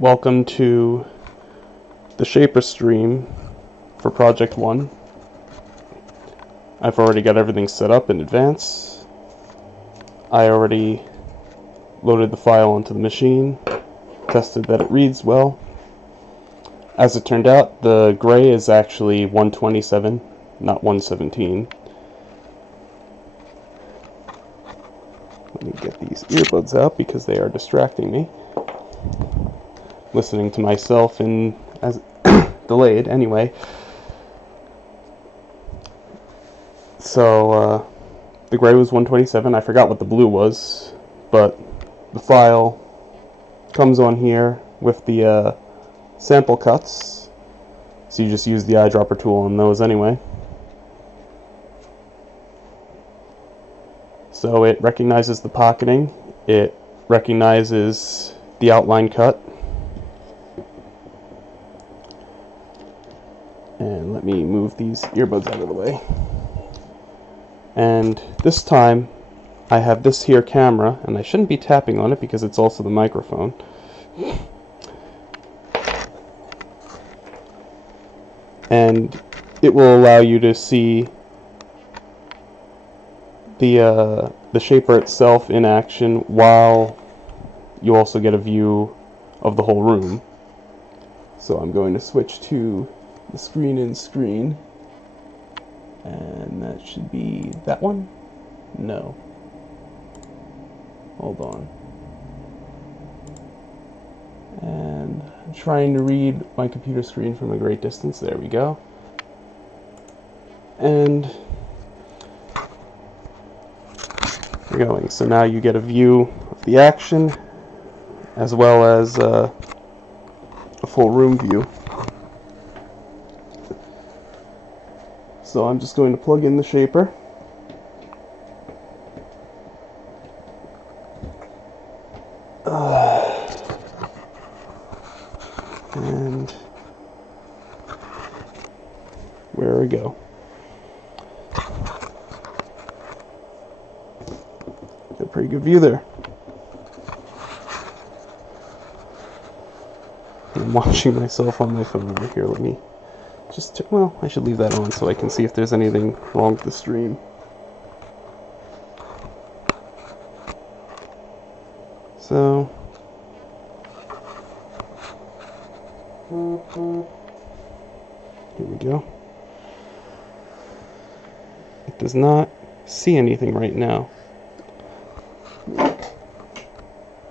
Welcome to the Shaper stream for Project 1. I've already got everything set up in advance. I already loaded the file onto the machine, tested that it reads well. As it turned out, the gray is actually 127, not 117. Let me get these earbuds out because they are distracting me. Listening to myself in as delayed anyway. So the gray was 127. I forgot what the blue was, but the file comes on here with the sample cuts, so you just use the eyedropper tool on those anyway. So it recognizes the pocketing, it recognizes the outline cut. And let me move these earbuds out of the way. And this time I have this here camera, and I shouldn't be tapping on it because it's also the microphone. And it will allow you to see the shaper itself in action while you also get a view of the whole room. So I'm going to switch to the screen in screen, and that should be that one. No, hold on. And I'm trying to read my computer screen from a great distance. There we go. And we're going. So now you get a view of the action as well as a full room view. So I'm just going to plug in the shaper. And where we go. Got a pretty good view there. I'm watching myself on my phone over here. Let me just, well, I should leave that on so I can see if there's anything wrong with the stream. So, here we go. It does not see anything right now.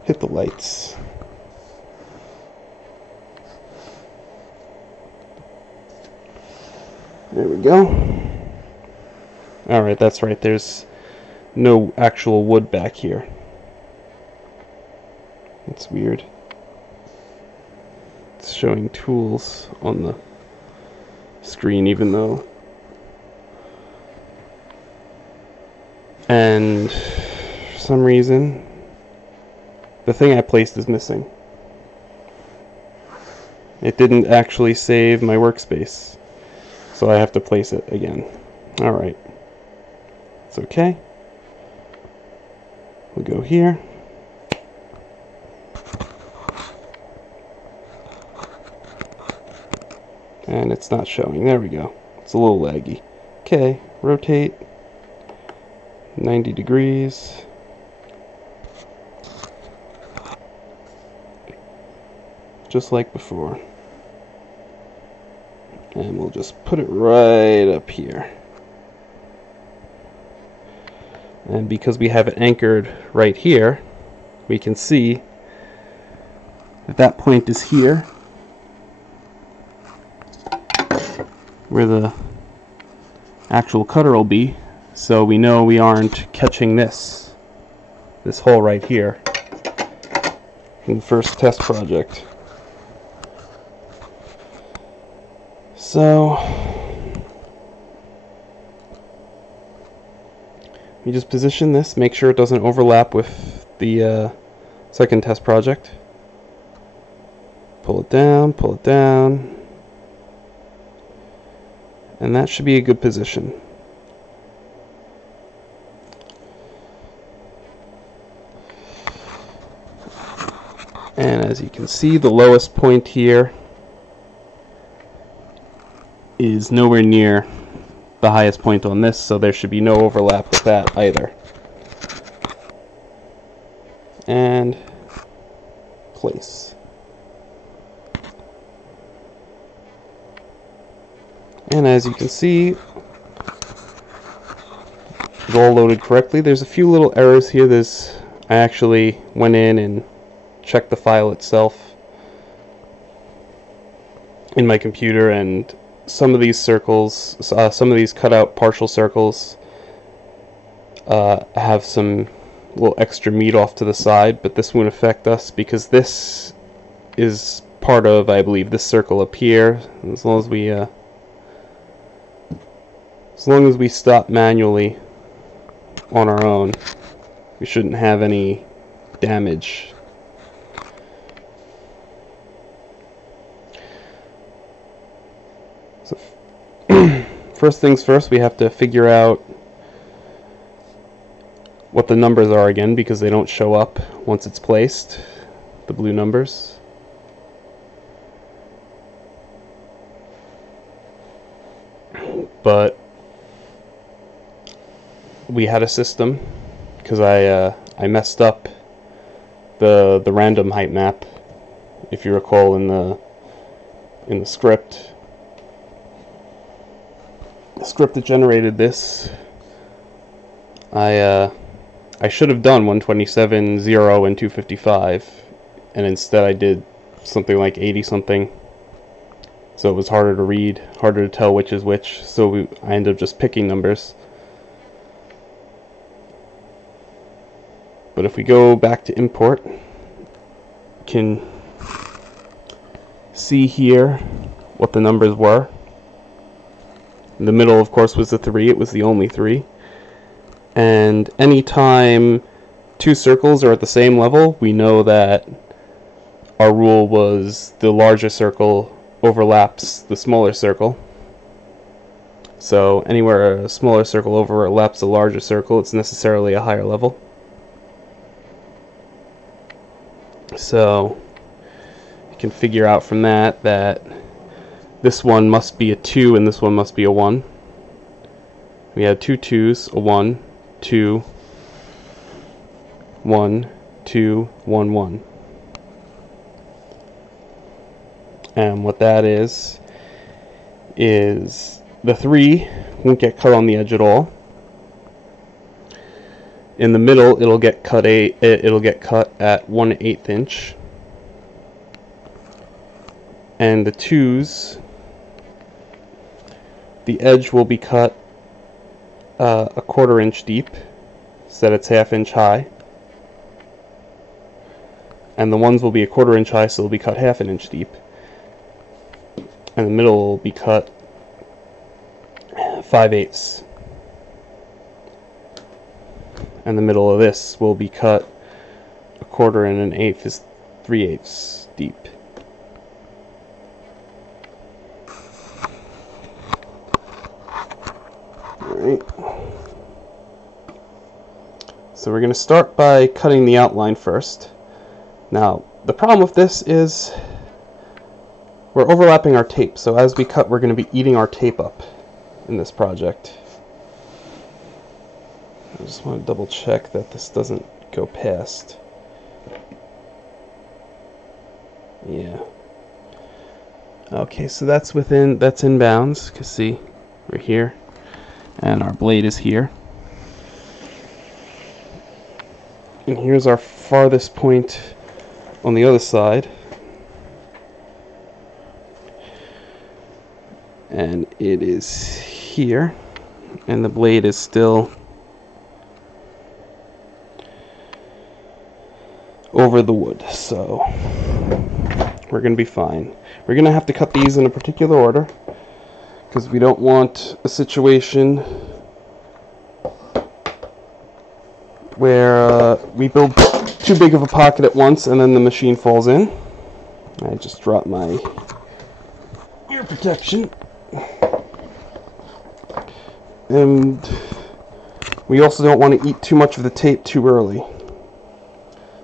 Hit the lights. There we go. Alright, that's right. There's no actual wood back here. It's weird. It's showing tools on the screen even though. And for some reason, the thing I placed is missing. It didn't actually save my workspace. So I have to place it again. Alright. It's okay. We'll go here. And it's not showing. There we go. It's a little laggy. Okay, rotate 90 degrees. Just like before. And we'll just put it right up here. And because we have it anchored right here, we can see that that point is here, where the actual cutter will be. So we know we aren't catching this hole right here in the first test project. So we just position this, make sure it doesn't overlap with the second test project. Pull it down, and that should be a good position. And as you can see, the lowest point here is nowhere near the highest point on this, so there should be no overlap with that either. And place. And as you can see, it's all loaded correctly. There's a few little errors here. I actually went in and checked the file itself in my computer, and some of these circles, some of these cut out partial circles have some little extra meat off to the side, but this won't affect us because this is part of, I believe, this circle up here. As long as we stop manually on our own, we shouldn't have any damage. So first things first, we have to figure out what the numbers are again, because they don't show up once it's placed, the blue numbers. But we had a system, because I messed up the random height map, if you recall, in the script. The script that generated this, I should have done 127, 0, and 255, and instead I did something like 80 something. So it was harder to read, harder to tell which is which. So I ended up just picking numbers. But if we go back to import, you can see here what the numbers were. In the middle, of course, was the 3. It was the only 3. And anytime two circles are at the same level, we know that our rule was the larger circle overlaps the smaller circle. So anywhere a smaller circle overlaps a larger circle, it's necessarily a higher level. So you can figure out from that this one must be a 2 and this one must be a 1. We had 2 2s, a 1, 2, 1, 2, 1, 1. And what that is the 3 won't get cut on the edge at all. In the middle, it'll get cut at 1/8 inch. And the 2s, the edge will be cut a 1/4 inch deep, so that it's 1/2 inch high. And the 1s will be a 1/4 inch high, so they'll be cut 1/2 inch deep. And the middle will be cut 5/8. And the middle of this will be cut a 1/4 and 1/8 is 3/8 deep. Alright. So we're going to start by cutting the outline first. Now, the problem with this is we're overlapping our tape, so as we cut, we're going to be eating our tape up in this project. I just want to double check that this doesn't go past. Yeah. Okay, so that's in bounds. You can see we're here, and our blade is here. And here's our farthest point on the other side. And it is here, and the blade is still over the wood, so we're going to be fine. We're going to have to cut these in a particular order because we don't want a situation where we build too big of a pocket at once and then the machine falls in. I just dropped my ear protection. And we also don't want to eat too much of the tape too early.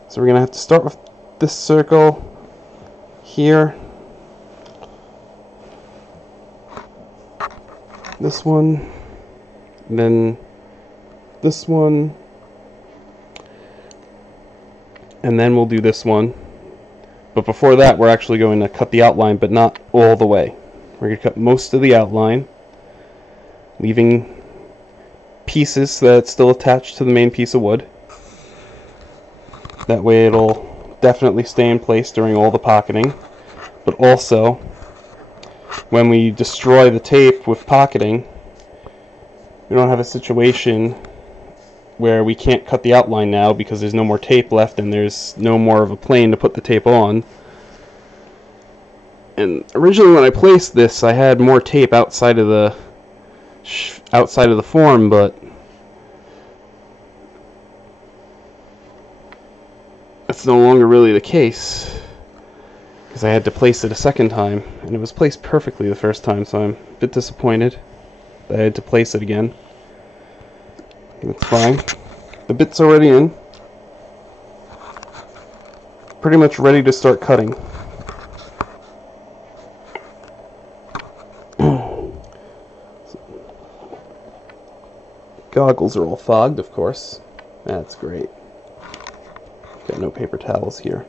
So we're going to have to start with this circle here, this one, and then this one, and then we'll do this one. But before that, we're actually going to cut the outline, but not all the way. We're going to cut most of the outline, leaving pieces that's still attached to the main piece of wood. That way it'll definitely stay in place during all the pocketing. But also, when we destroy the tape with pocketing, we don't have a situation where we can't cut the outline now because there's no more tape left and there's no more of a plane to put the tape on. And originally when I placed this, I had more tape outside of the form, but that's no longer really the case because I had to place it a second time, and it was placed perfectly the first time, so I'm a bit disappointed that I had to place it again. That's fine. The bit's already in. Pretty much ready to start cutting. Goggles are all fogged, of course. That's great. Got no paper towels here.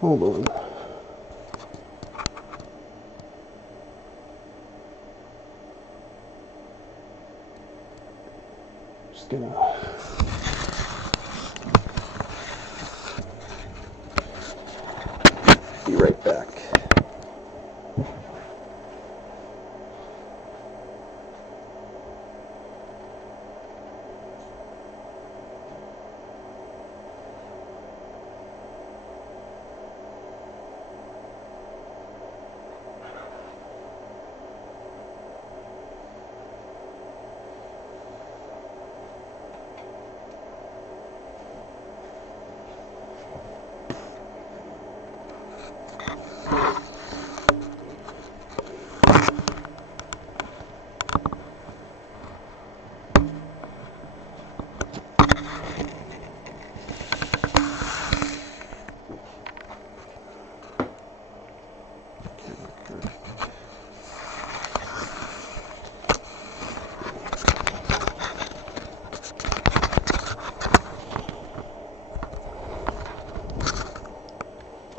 Hold on. Just gonna be right back.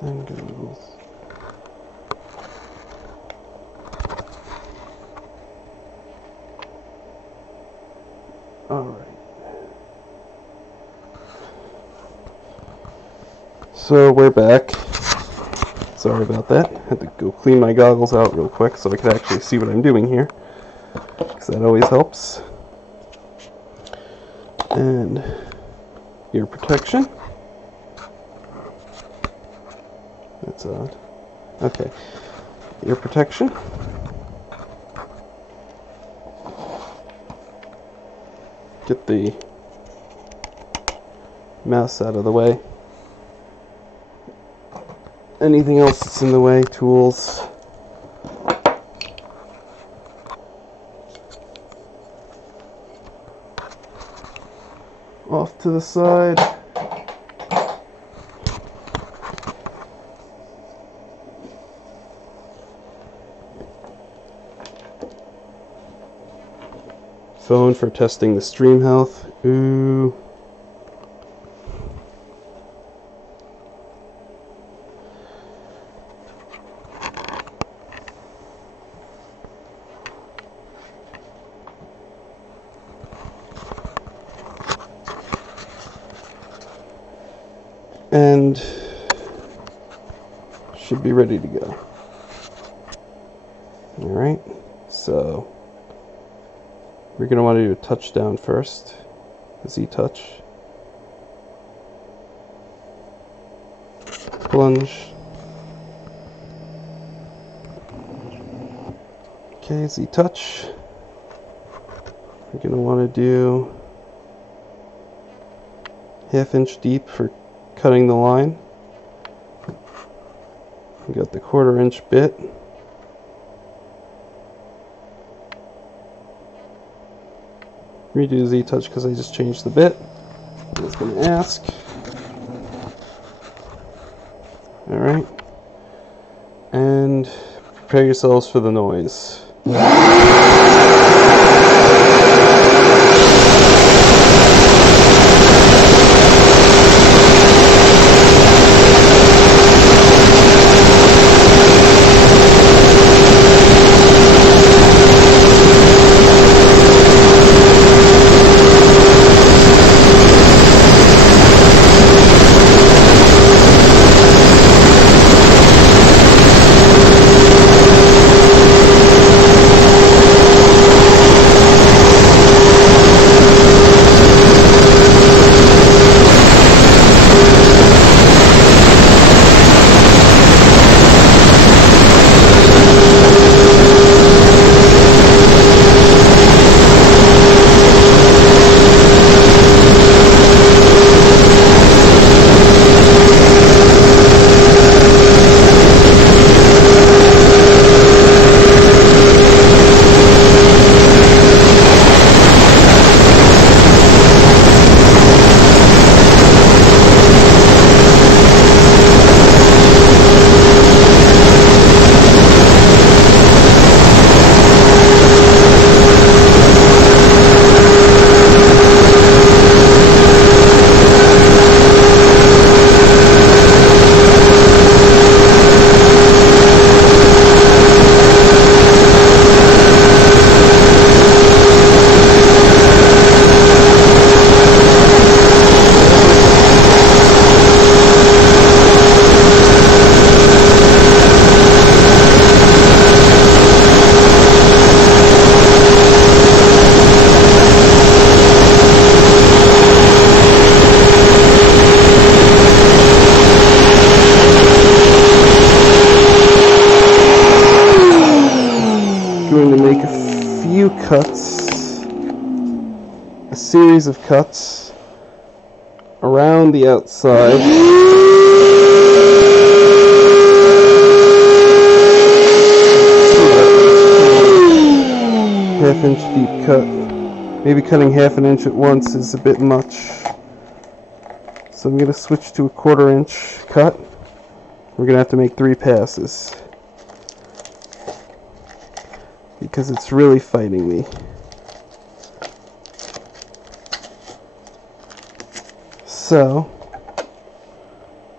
And goes. Alright. So we're back. Sorry about that. Had to go clean my goggles out real quick so I could actually see what I'm doing here, because that always helps. And ear protection. That's odd. Okay. Ear protection. Get the mouse out of the way. Anything else that's in the way, tools. Off to the side. Phone for testing the stream health. Ooh. And should be ready to go. Alright, so we're going to want to do a touchdown first, a Z-touch, plunge, okay, Z-touch. We're going to want to do 1/2 inch deep for cutting the line. We got the 1/4 inch bit. Redo Z-touch because I just changed the bit. I was going to ask. Alright. And prepare yourselves for the noise. Cuts, a series of cuts around the outside. Half-inch deep cut. Maybe cutting half an inch at once is a bit much. So I'm going to switch to a 1/4 inch cut. We're going to have to make 3 passes, because it's really fighting me. So,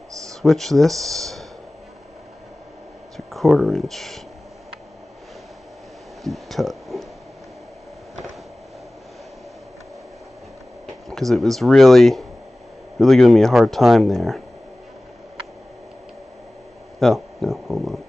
switch this to 1/4 inch deep cut, because it was really giving me a hard time there. Oh, no, hold on.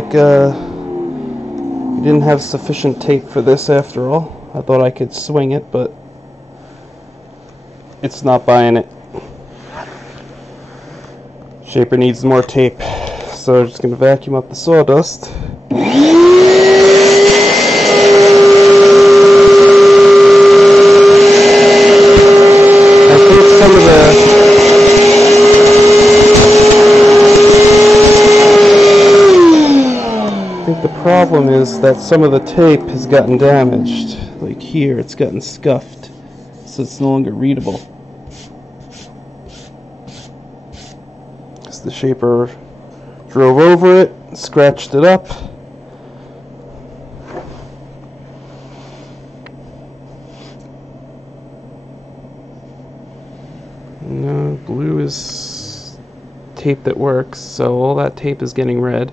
like we didn't have sufficient tape for this after all. I thought I could swing it, but it's not buying it. Shaper needs more tape, so I'm just going to vacuum up the sawdust. I think the problem is that some of the tape has gotten damaged. Like here, it's gotten scuffed, so it's no longer readable. Because the shaper drove over it, scratched it up. No, blue is tape that works, so all that tape is getting red.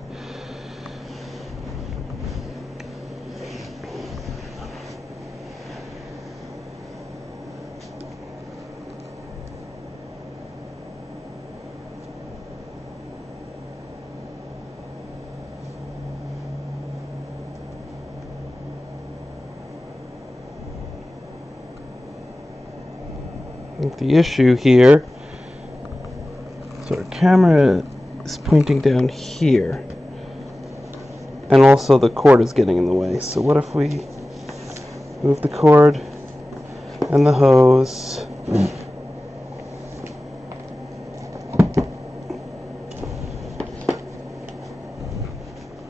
I think the issue here, so our camera is pointing down here, and also the cord is getting in the way. So what if we move the cord and the hose?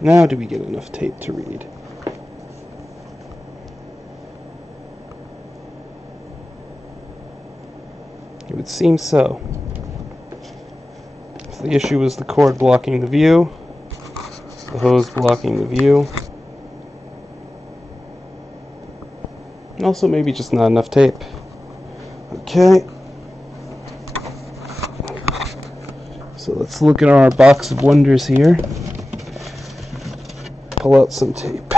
Now do we get enough tape to read? It would seem so. So the issue was the cord blocking the view, the hose blocking the view, and also maybe just not enough tape. Okay. So let's look at our box of wonders here. Pull out some tape.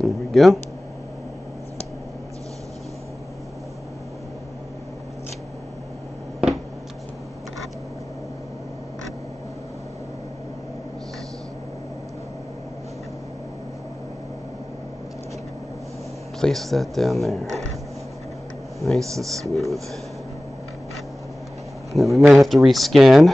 There we go. Place that down there. Nice and smooth. Now we might have to rescan.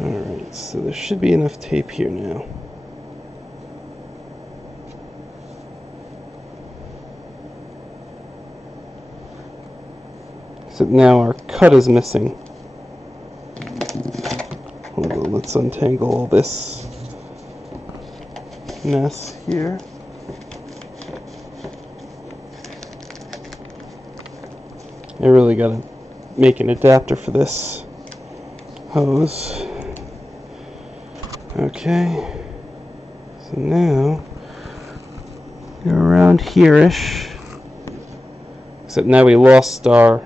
Alright, so there should be enough tape here now. Except now our cut is missing. Hold on, let's untangle all this mess here. I really gotta make an adapter for this hose. Okay, so now you're around here-ish, except now we lost the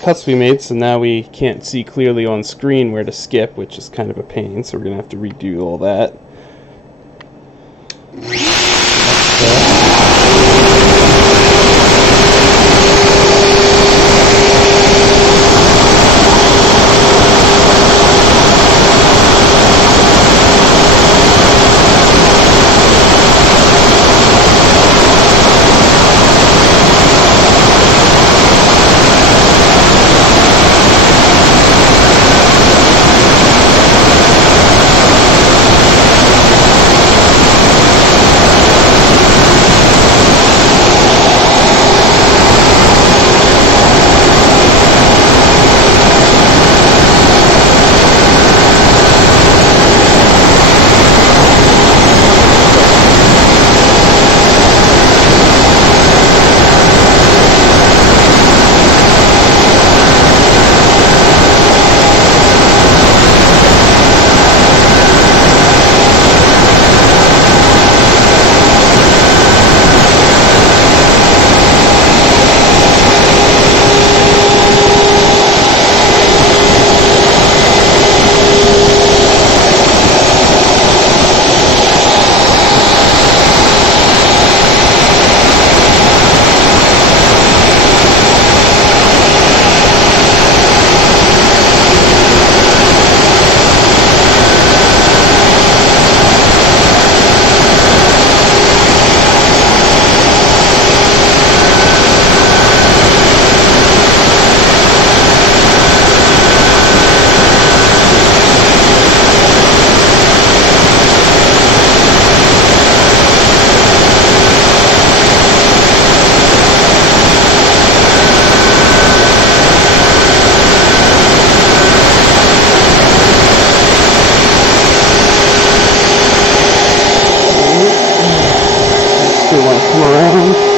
cuts we made, so now we can't see clearly on screen where to skip, which is kind of a pain, so we're gonna have to redo all that. we want to come around.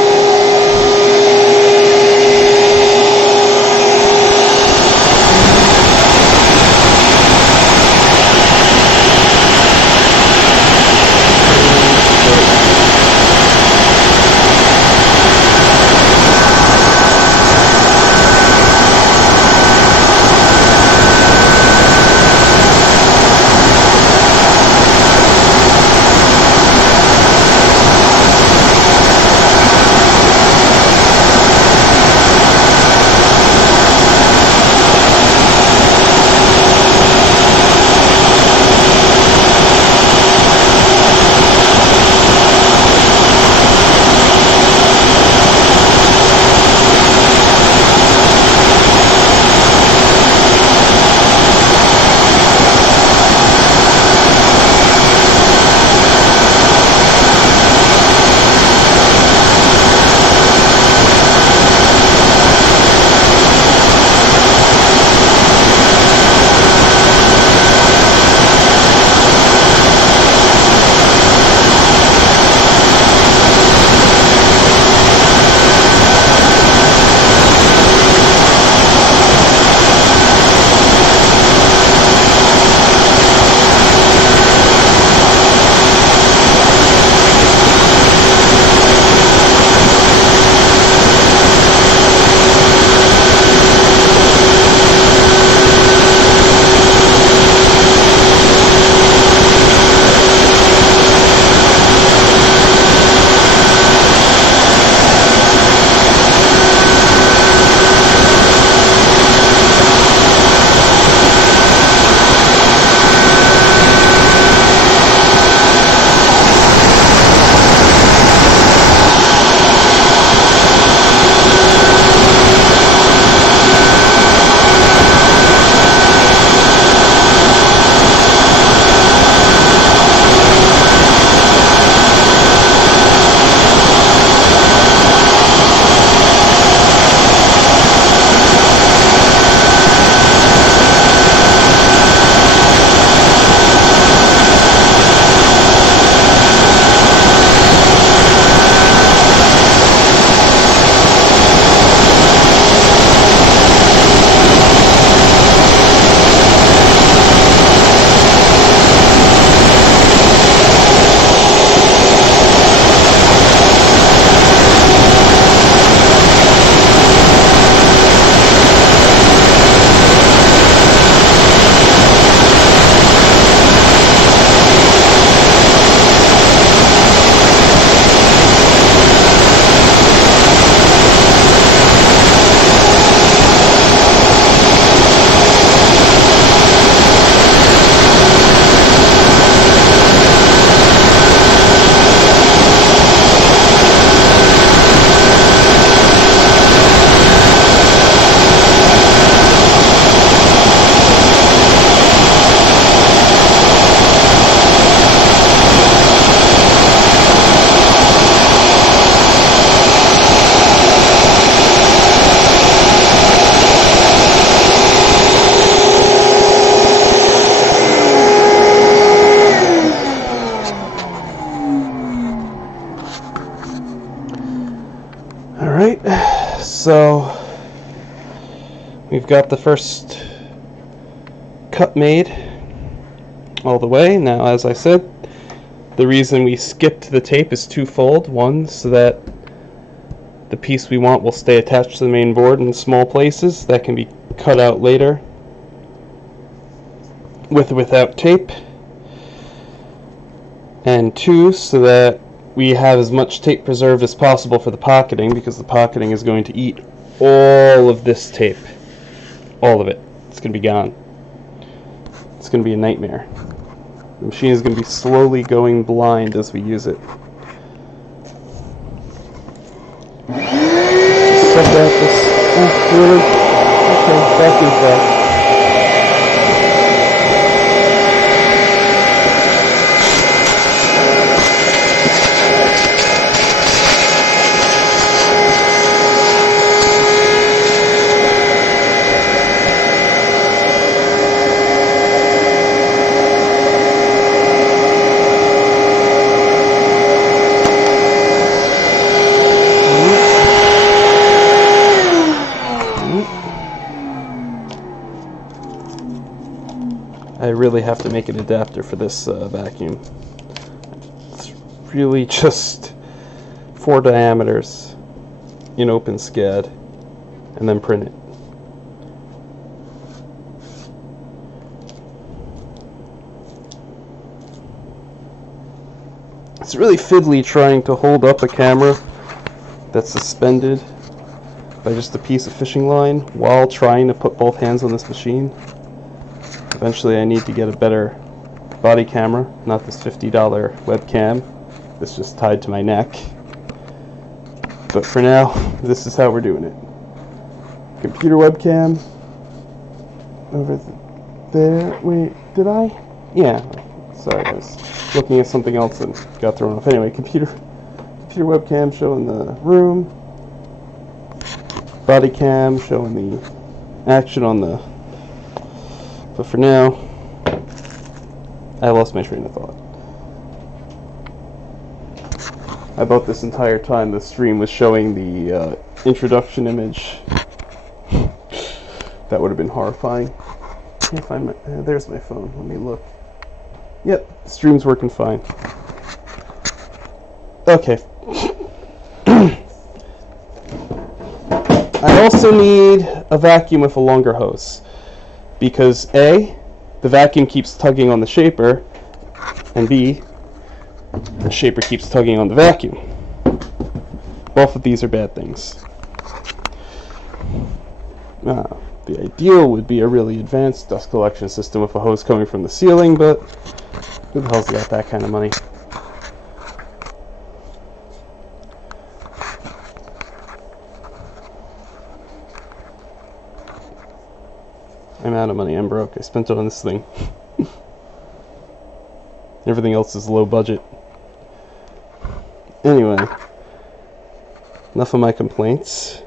Alright, so we've got the first cut made all the way. Now, as I said, the reason we skipped the tape is twofold. One, so that the piece we want will stay attached to the main board in small places that can be cut out later with or without tape. And two, so that we have as much tape preserved as possible for the pocketing, because the pocketing is going to eat all of this tape. All of it. It's going to be gone. It's going to be a nightmare. The machine is going to be slowly going blind as we use it. Set that this. Oh, really? Okay, that is that. really have to make an adapter for this vacuum. It's really just 4 diameters in OpenSCAD and then print it. It's really fiddly trying to hold up a camera that's suspended by just a piece of fishing line while trying to put both hands on this machine. Eventually I need to get a better body camera, not this $50 webcam that's just tied to my neck. But for now, this is how we're doing it. Computer webcam over there. Wait, did I? Yeah. Sorry, I was looking at something else and got thrown off. Anyway, computer webcam showing the room. Body cam showing the action on the... But for now, I lost my train of thought. I thought this entire time the stream was showing the introduction image. That would have been horrifying. Can't find my... there's my phone. Let me look. Yep, the stream's working fine. Okay. I also need a vacuum with a longer hose. Because A, the vacuum keeps tugging on the shaper, and B, the shaper keeps tugging on the vacuum. Both of these are bad things. The ideal would be a really advanced dust collection system with a hose coming from the ceiling, but who the hell's got that kind of money? I'm out of money. I'm broke. I spent it on this thing. Everything else is low budget. Anyway, enough of my complaints.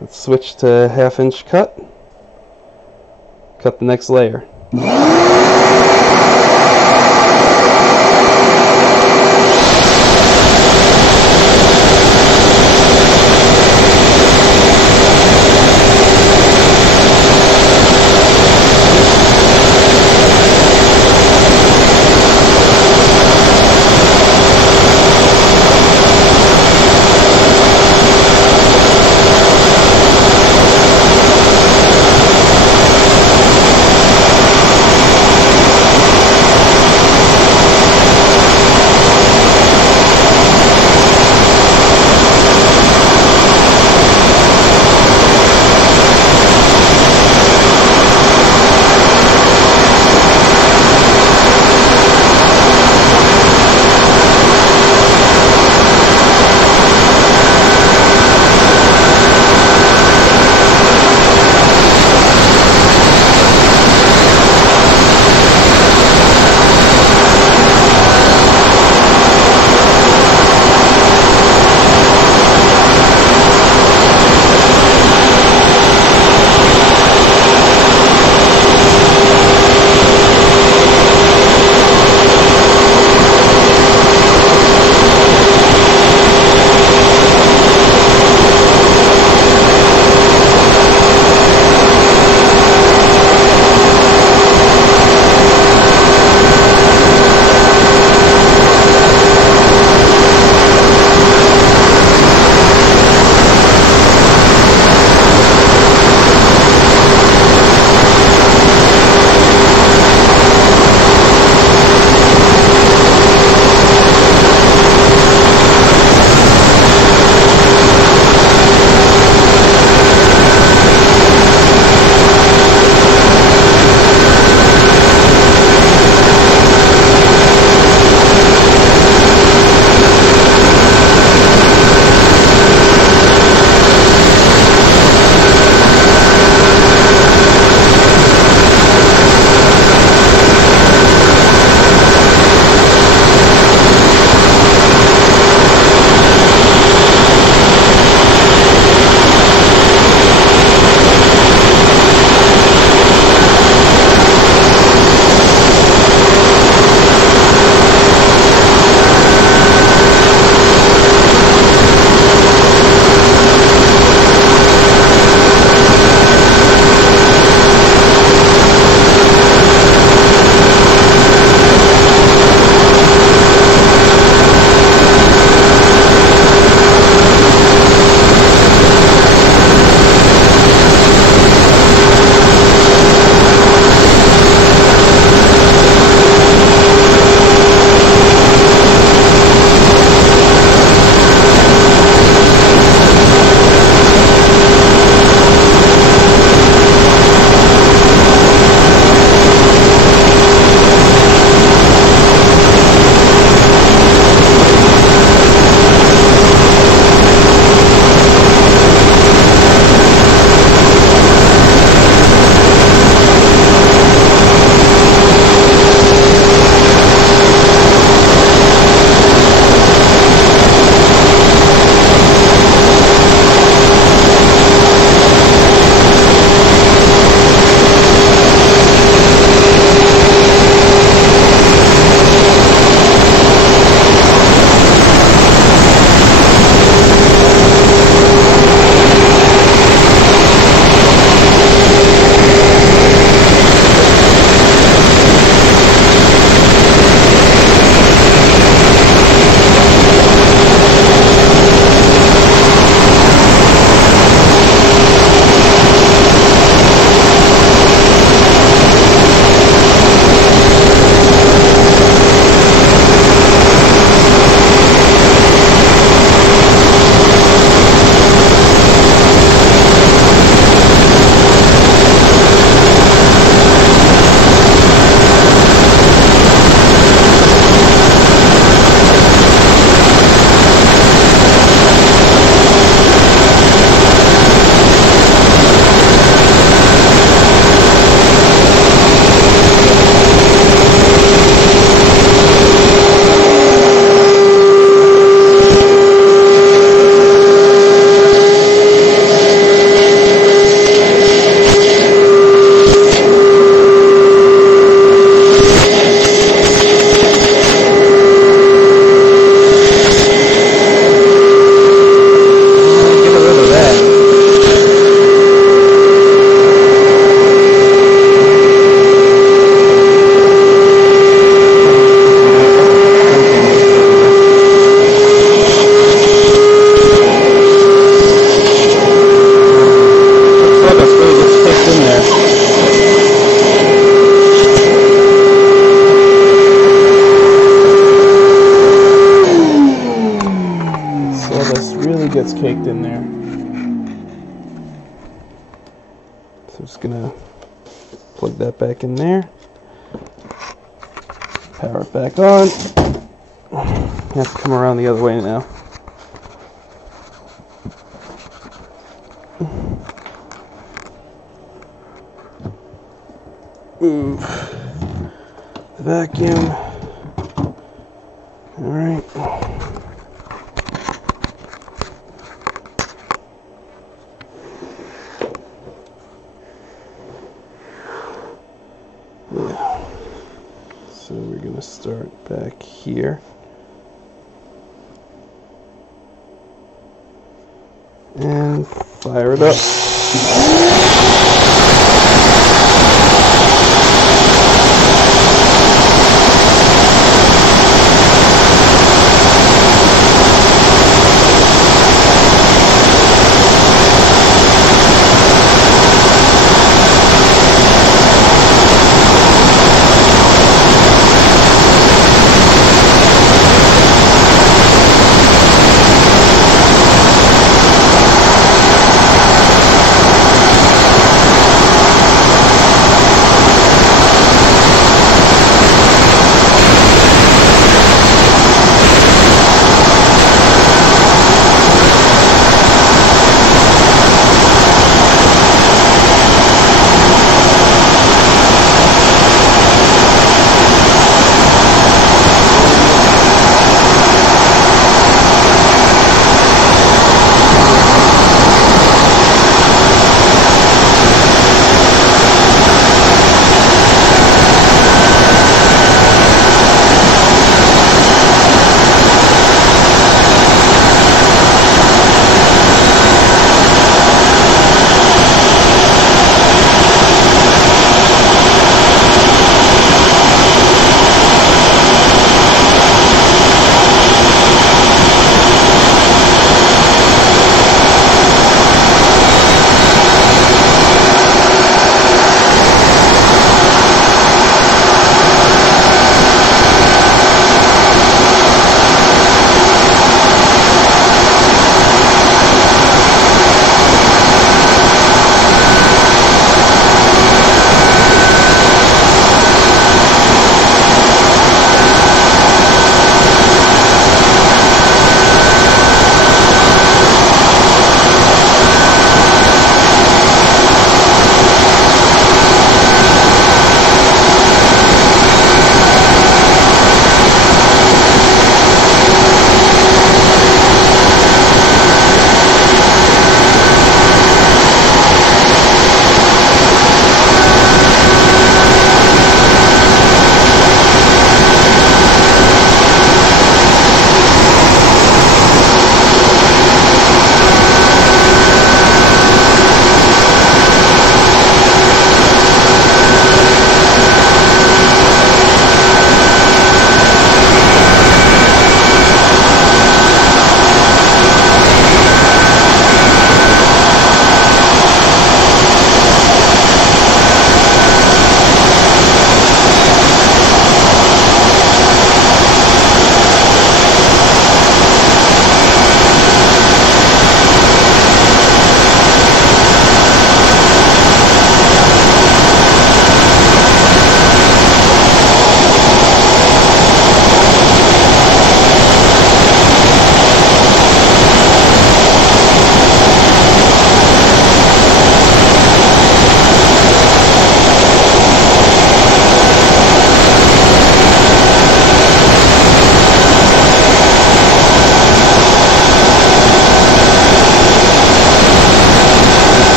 Let's switch to 1/2-inch cut. Cut the next layer. caked in there. So I'm just gonna plug that back in there. Power it back on. You have to come around the other way now. Move the vacuum. All right. Yeah. So we're gonna start back here. And fire it up.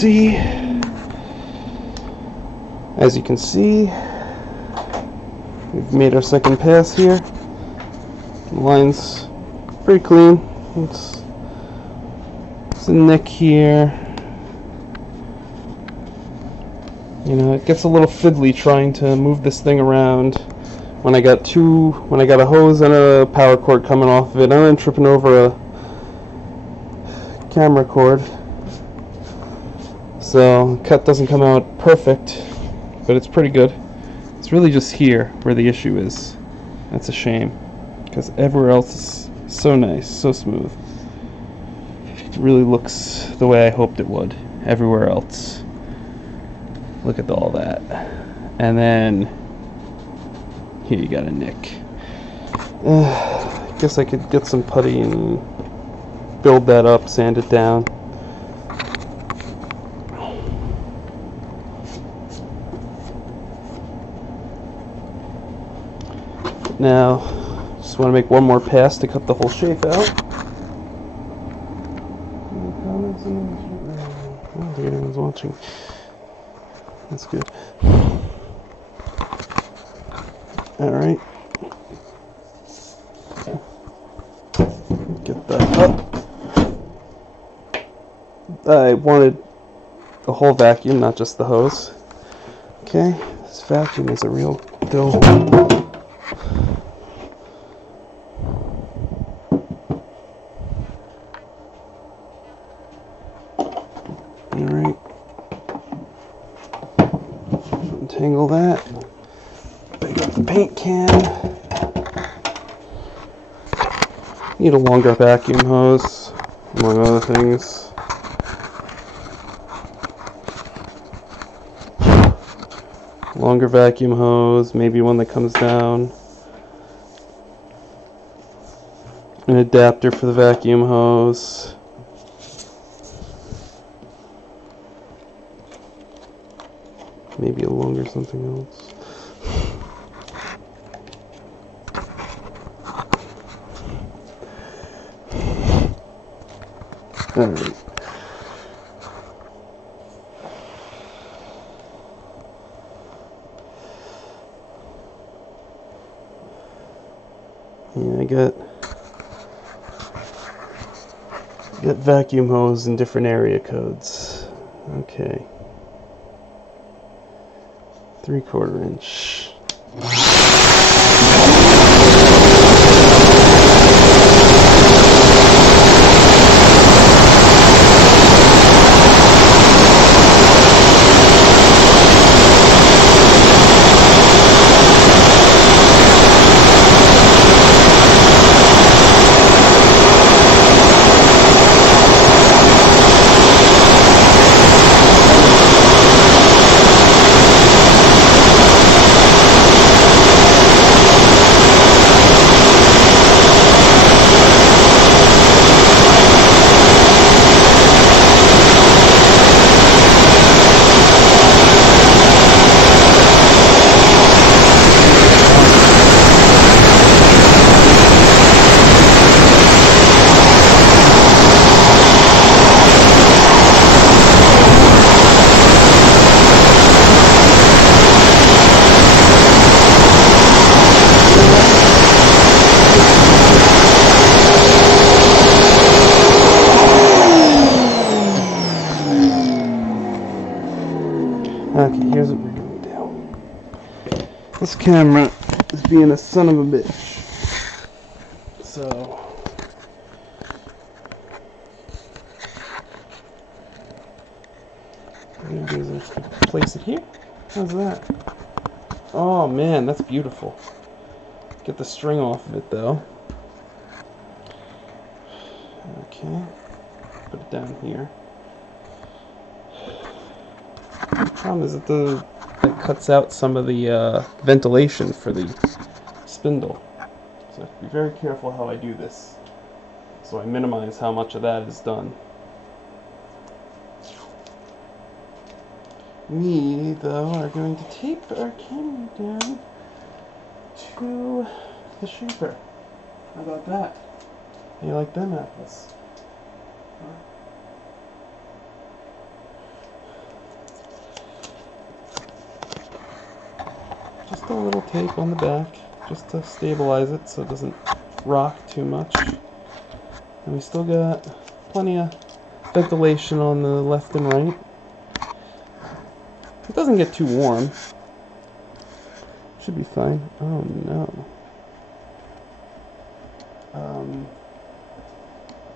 see, we've made our second pass here. The line's pretty clean. It's a nick here. You know, it gets a little fiddly trying to move this thing around when I got a hose and a power cord coming off of it, and I'm tripping over a camera cord. So cut doesn't come out perfect, but it's pretty good. It's really just here where the issue is. That's a shame, because everywhere else is so nice, so smooth. It really looks the way I hoped it would everywhere else. Look at all that. And then here you got a nick. I guess I could get some putty and build that up, sand it down. Now, just want to make one more pass to cut the whole shape out. Any comments? I don't think anyone's watching. That's good. Alright. Get that up. I wanted the whole vacuum, not just the hose. Okay, this vacuum is a real deal. Alright. Untangle that. Pick up the paint can. Need a longer vacuum hose, among other things. Longer vacuum hose, maybe one that comes down. An adapter for the vacuum hose. Maybe a longer something else. Alright. Yeah, I got vacuum hose in different area codes. Okay. 3/4 inch. Okay, here's what we're gonna do. This camera is being a son of a bitch. So what I'm gonna do is place it here. How's that? Oh man, that's beautiful. Get the string off of it though. Okay. Put it down here. The problem is that that cuts out some of the ventilation for the spindle. So I have to be very careful how I do this, so I minimize how much of that is done. We, though, are going to tape our camera down to the shaper. How about that? How you like them apples? a little tape on the back just to stabilize it so it doesn't rock too much. And we still got plenty of ventilation on the left and right. It doesn't get too warm. Should be fine. Oh no.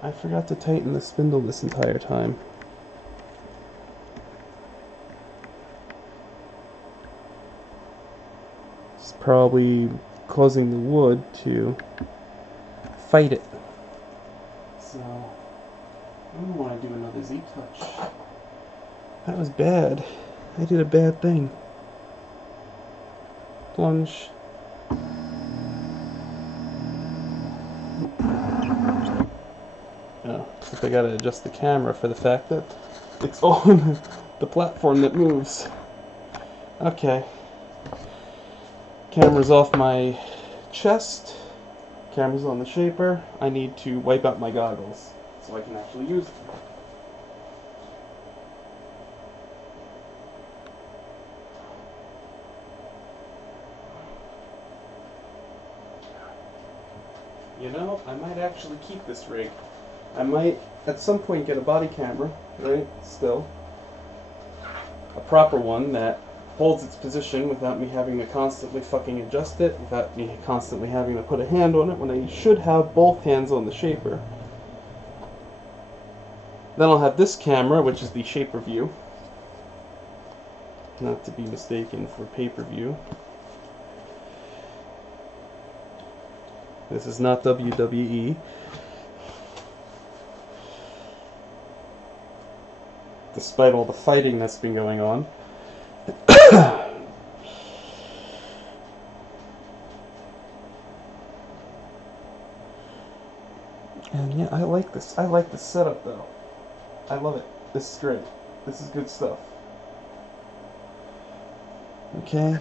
I forgot to tighten the spindle this entire time. It's probably causing the wood to fight it. So, I don't want to do another Z-touch. That was bad. I did a bad thing. Plunge. Oh, if I gotta adjust the camera for the fact that it's on the platform that moves. Okay. Camera's off my chest. Camera's on the shaper. I need to wipe out my goggles so I can actually use them. You know, I might actually keep this rig. I might, at some point, get a body camera, right, still. A proper one that holds its position without me having to constantly fucking adjust it, without me constantly having to put a hand on it, when I should have both hands on the shaper. Then I'll have this camera, which is the shaper view. Not to be mistaken for pay-per-view. This is not WWE. Despite all the fighting that's been going on. And yeah, I like this. I like this setup though. I love it. This is great. This is good stuff. Okay.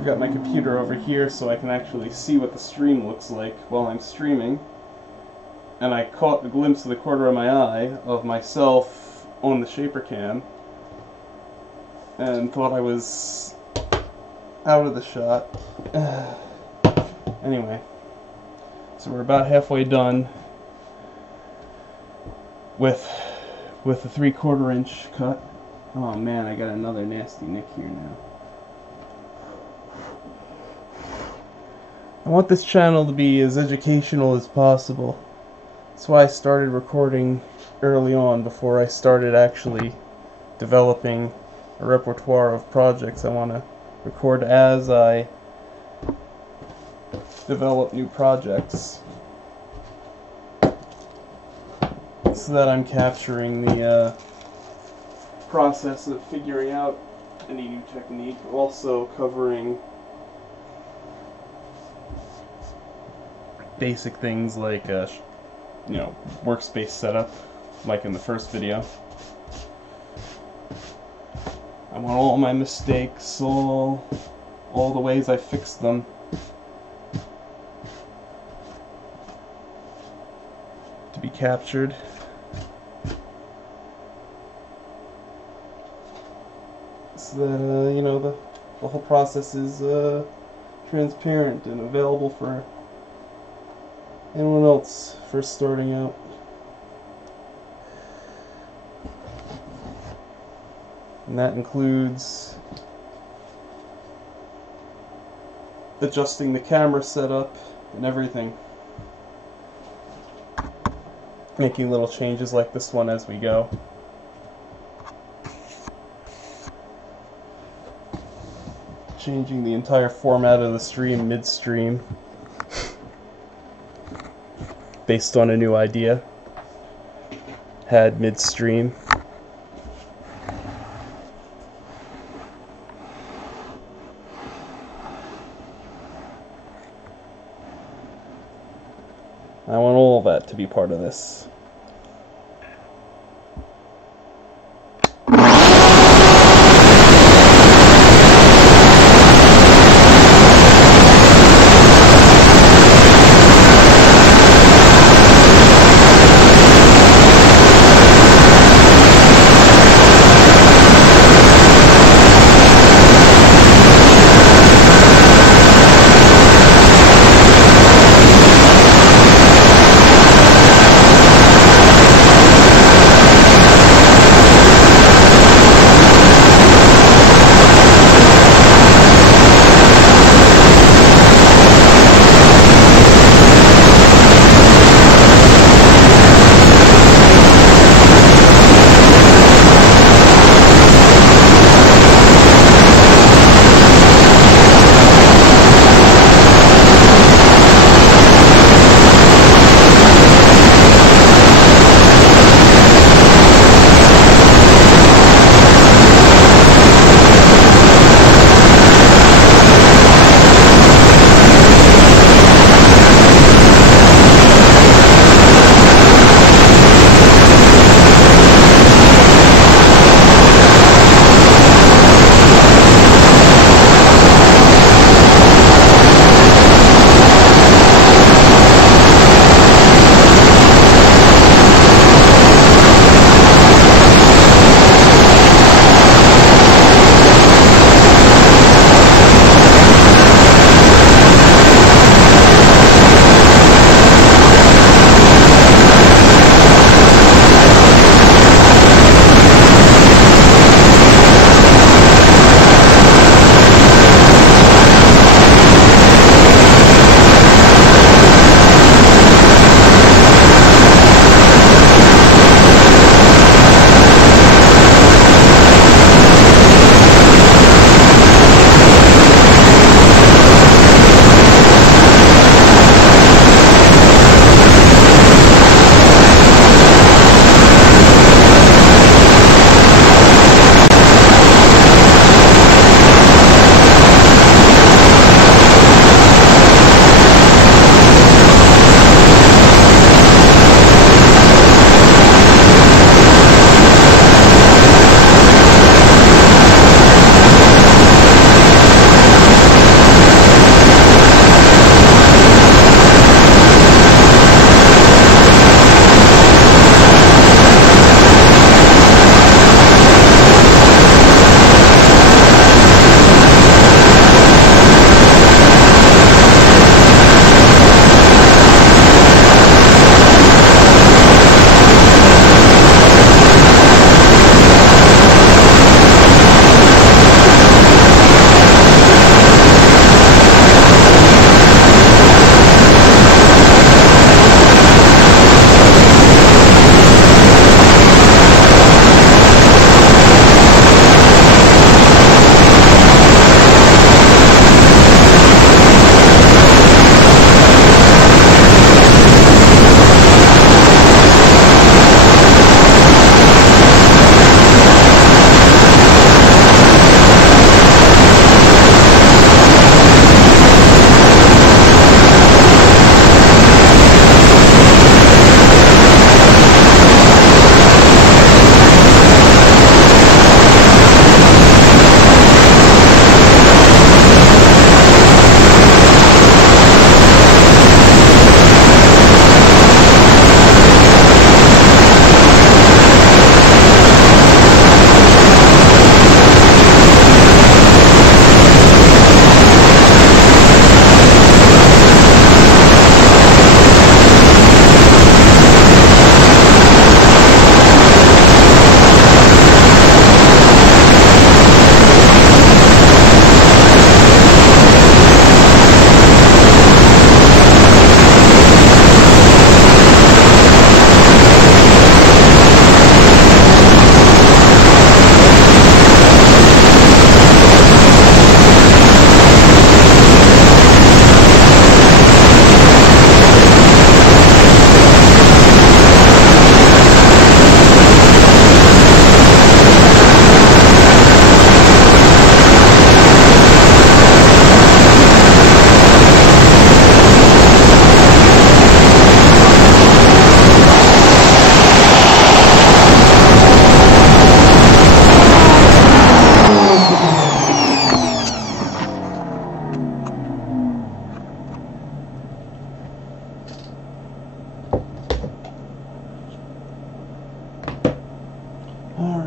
I've got my computer over here so I can actually see what the stream looks like while I'm streaming. And I caught a glimpse of the corner of my eye of myself on the Shaper Cam and thought I was out of the shot. Anyway, so we're about halfway done with the 3/4 inch cut. Oh man, I got another nasty nick here now. I want this channel to be as educational as possible. That's why I started recording early on, before I started actually developing a repertoire of projects. I want to record as I develop new projects, so that I'm capturing the process of figuring out any new technique, also covering basic things like workspace setup, like in the first video. I want all my mistakes, all the ways I fixed them, to be captured. So that the whole process is transparent and available for anyone else first starting out. And that includes adjusting the camera setup and everything. Making little changes like this one as we go. Changing the entire format of the stream midstream based on a new idea had midstream. I want all that to be part of this.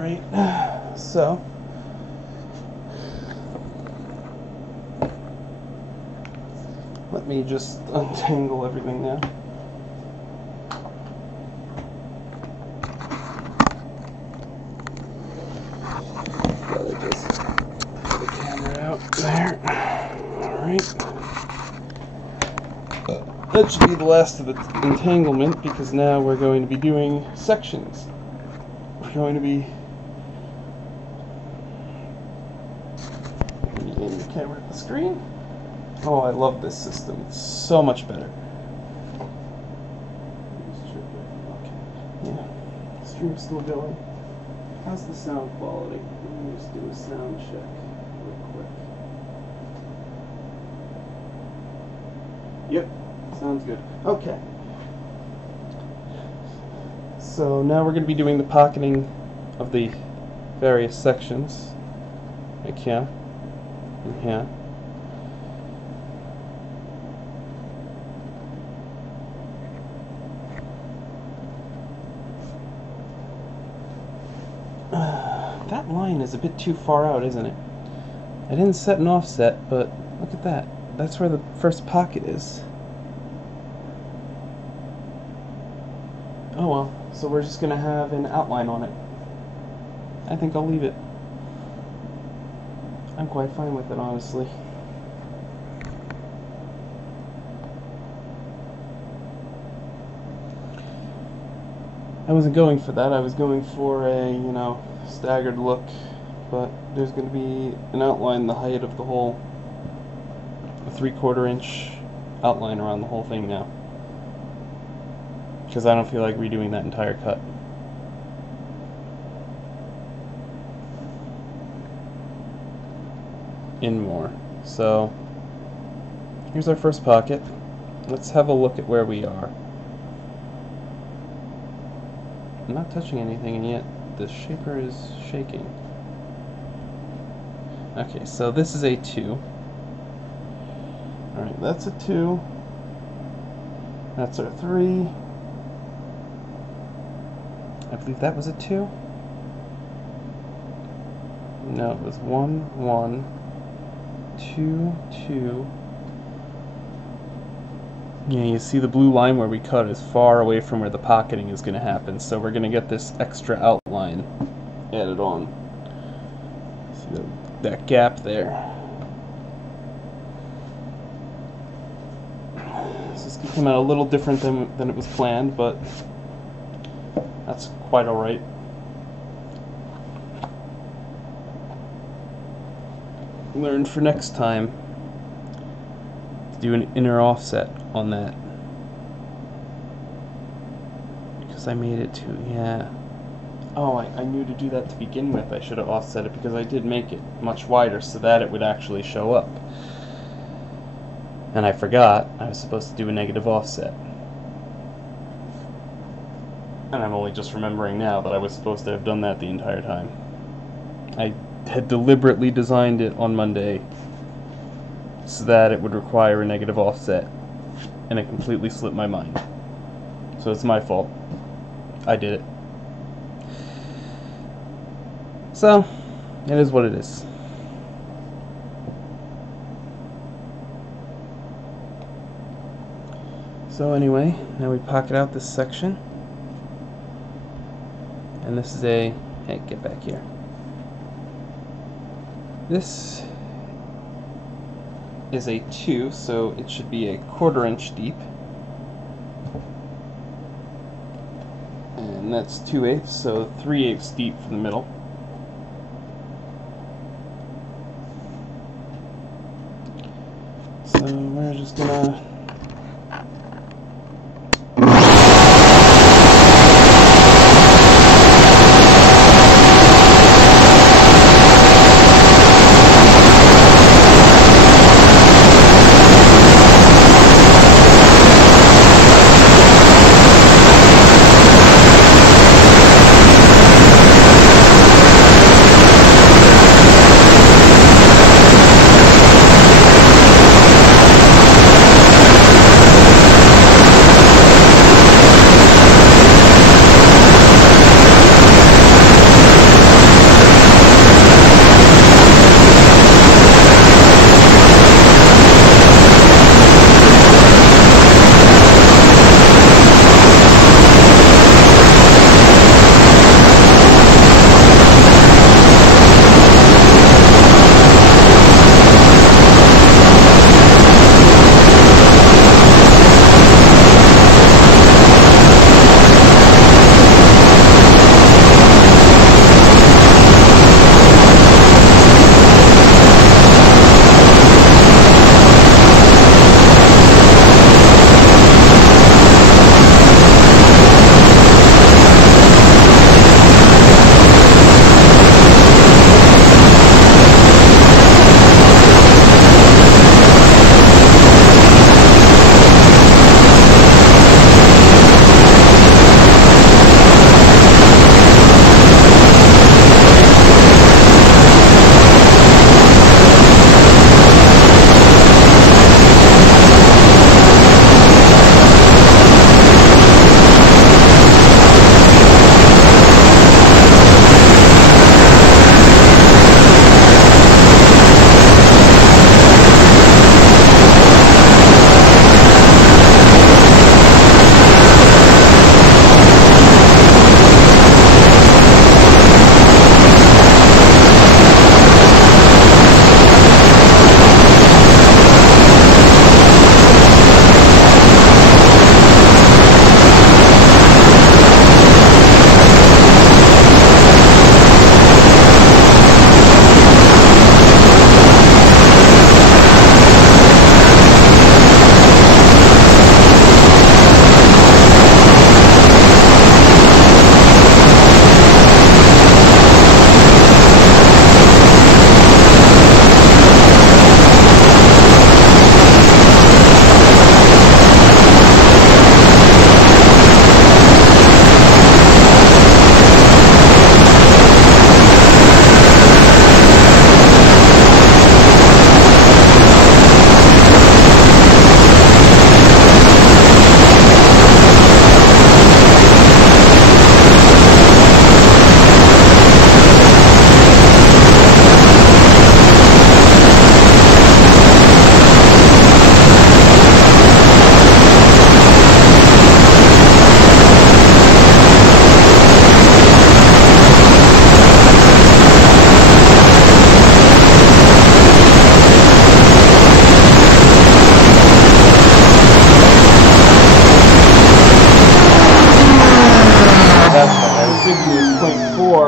Alright, so let me just untangle everything now. Gotta just get the camera out there. Alright. That should be the last of the entanglement, because now we're going to be doing sections. We're going to be aiming the camera at the screen. Oh, I love this system. It's so much better. Yeah, stream's still going. How's the sound quality? Let me just do a sound check real quick. Yep, sounds good. Okay. So now we're going to be doing the pocketing of the various sections. Like here, and here. That line is a bit too far out, isn't it? I didn't set an offset, but look at that. That's where the first pocket is. Oh well, so we're just gonna have an outline on it. I think I'll leave it. I'm quite fine with it, honestly. I wasn't going for that. I was going for a, staggered look, but there's going to be an outline the height of the whole, a 3/4 inch outline around the whole thing now, because I don't feel like redoing that entire cut. In more. So here's our first pocket. Let's have a look at where we are. I'm not touching anything, and yet the shaper is shaking. Okay, so this is a 2. Alright, that's a 2. That's our 3. I believe that was a 2. No, it was 1, 1, 2, 2. Yeah, you see the blue line where we cut is far away from where the pocketing is going to happen, so we're going to get this extra outline added on. See that gap there. So this could come out a little different than it was planned, but that's quite alright. Learn for next time to do an inner offset on that, because I made it too, yeah. Oh, I knew to do that to begin with. I should have offset it, because I did make it much wider so that it would actually show up. And I forgot I was supposed to do a negative offset. And I'm only just remembering now that I was supposed to have done that the entire time. I had deliberately designed it on Monday so that it would require a negative offset, and it completely slipped my mind. So it's my fault. I did it. So, it is what it is. So anyway, now we pocket out this section. And this is a... Hey, get back here. This is a 2, so it should be a 1/4 inch deep. And that's 2/8, so 3/8 deep from the middle. So we're just gonna...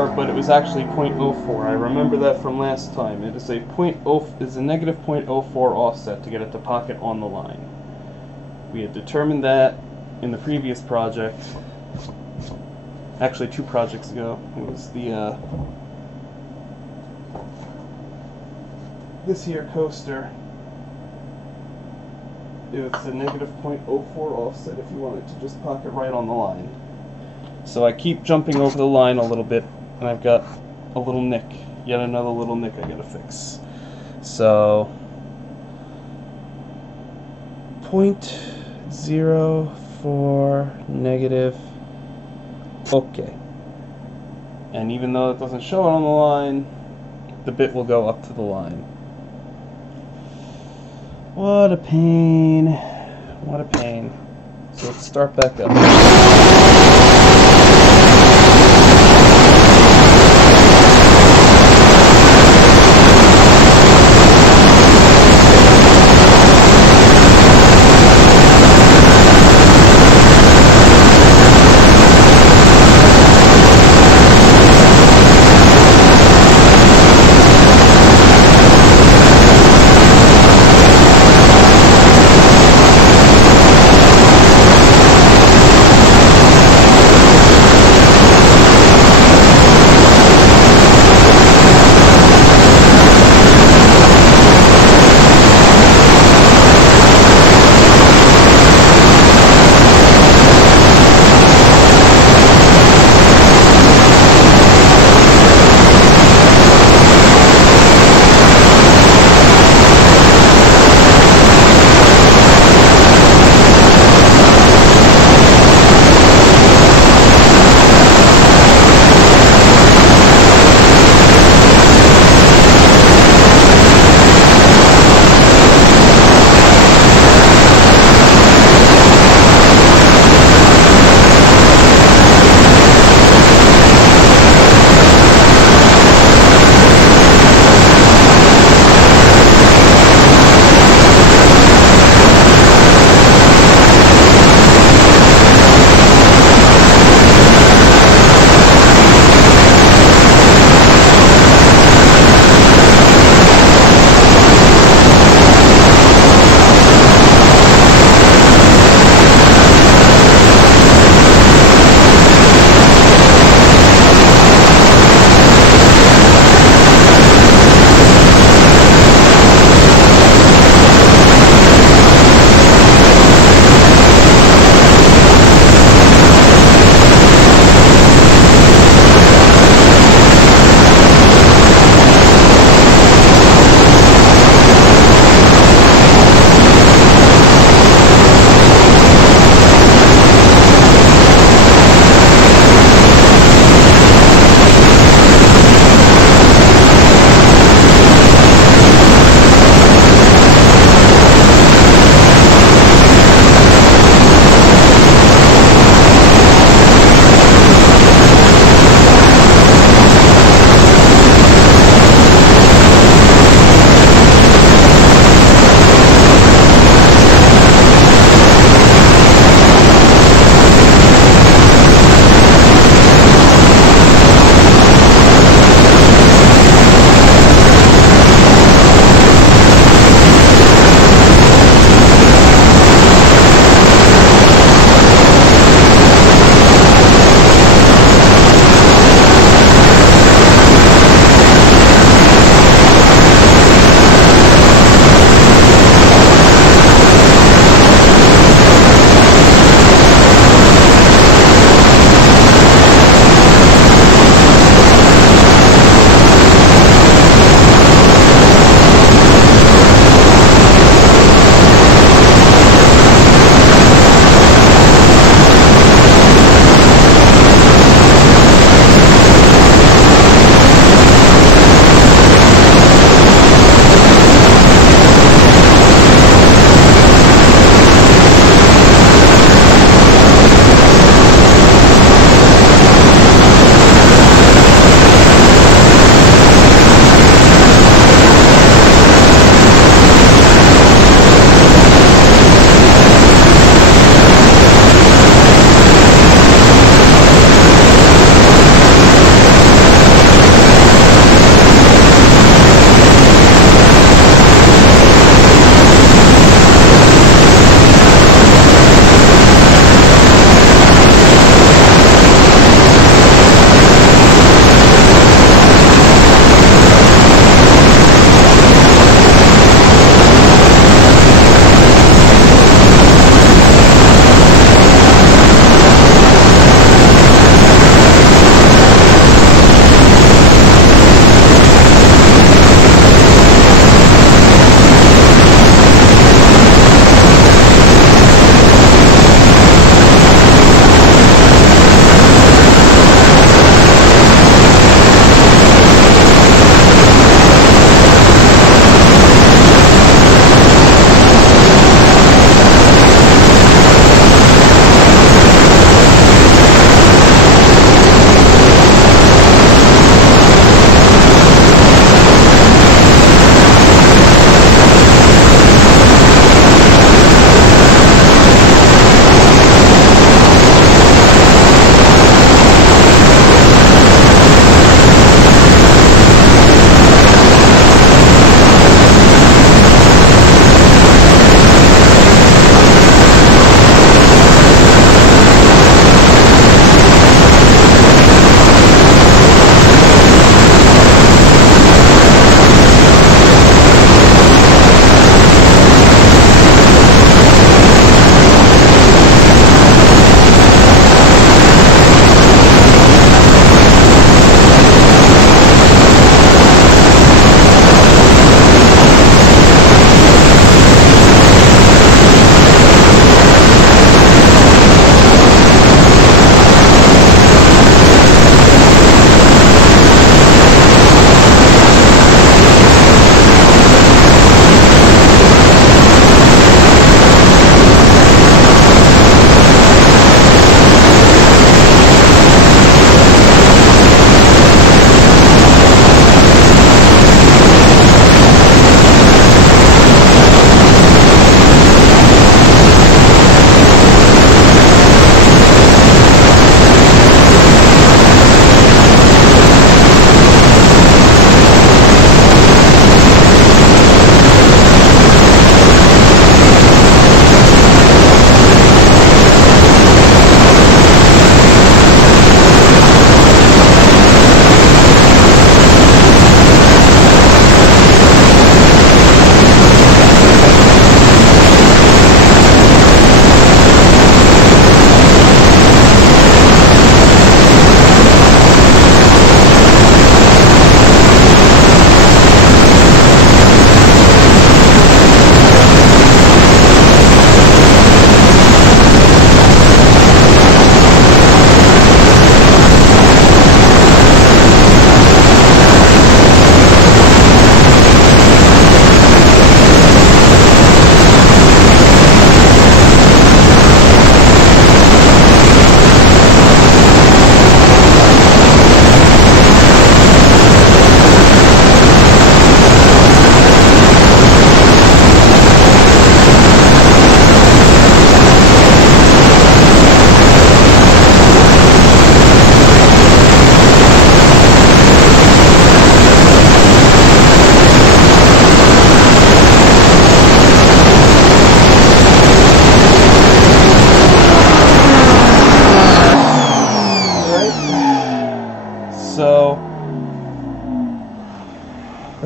.04, but it was actually 0.04. I remember that from last time. It is a negative 0.04 offset to get it to pocket on the line. We had determined that in the previous project, actually 2 projects ago. It was the this here coaster. It's a negative 0.04 offset if you want it to just pocket right on the line. So I keep jumping over the line a little bit, and I've got a little nick, yet another little nick I gotta fix. So 0.04 negative, okay. And even though it doesn't show it on the line, the bit will go up to the line. What a pain. What a pain. So let's start back up.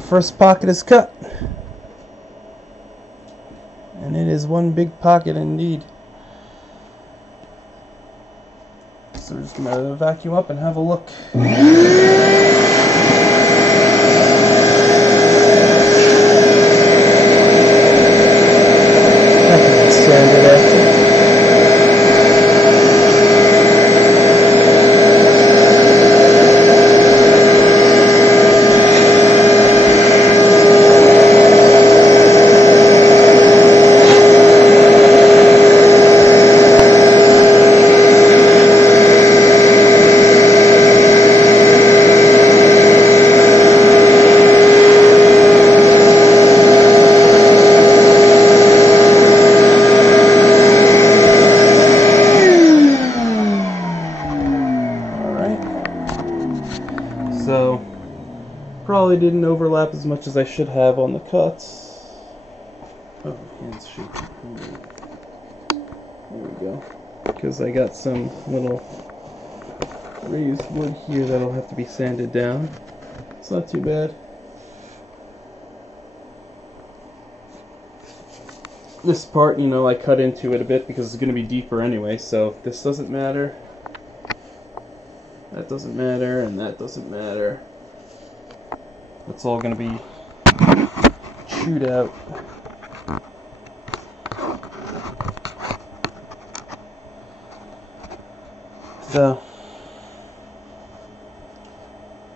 first pocket is cut. And it is one big pocket indeed. So we're just going to vacuum up and have a look. That's standard after. So, probably didn't overlap as much as I should have on the cuts. Oh, hand's shaking. There we go. Because I got some little raised wood here that'll have to be sanded down. It's not too bad. This part, you know, I cut into it a bit because it's going to be deeper anyway, so this doesn't matter. That doesn't matter, and that doesn't matter. It's all going to be chewed out. So,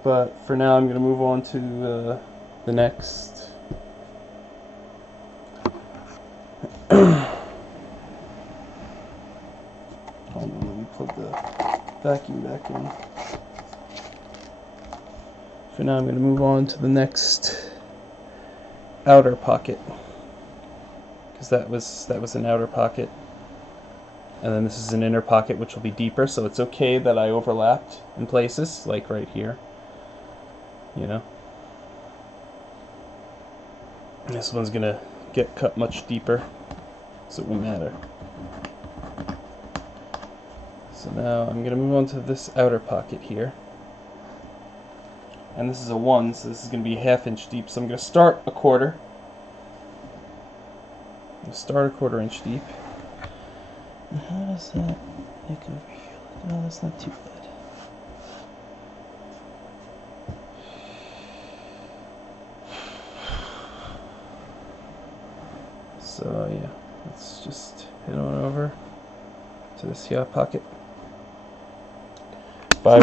but for now I'm going to move on to the next. Hold on, let me plug the vacuum back in. For now I'm going to move on to the next outer pocket, because that was an outer pocket, and then this is an inner pocket which will be deeper, so it's okay that I overlapped in places, like right here, you know. And this one's going to get cut much deeper, so it won't matter. So now I'm going to move on to this outer pocket here. And this is a 1, so this is going to be a 1/2 inch deep. So I'm going to start a 1/4. I'm going to start a 1/4 inch deep. And how does that make over here? Oh, that's not too bad. So yeah, let's just head on over to this here pocket. Bye.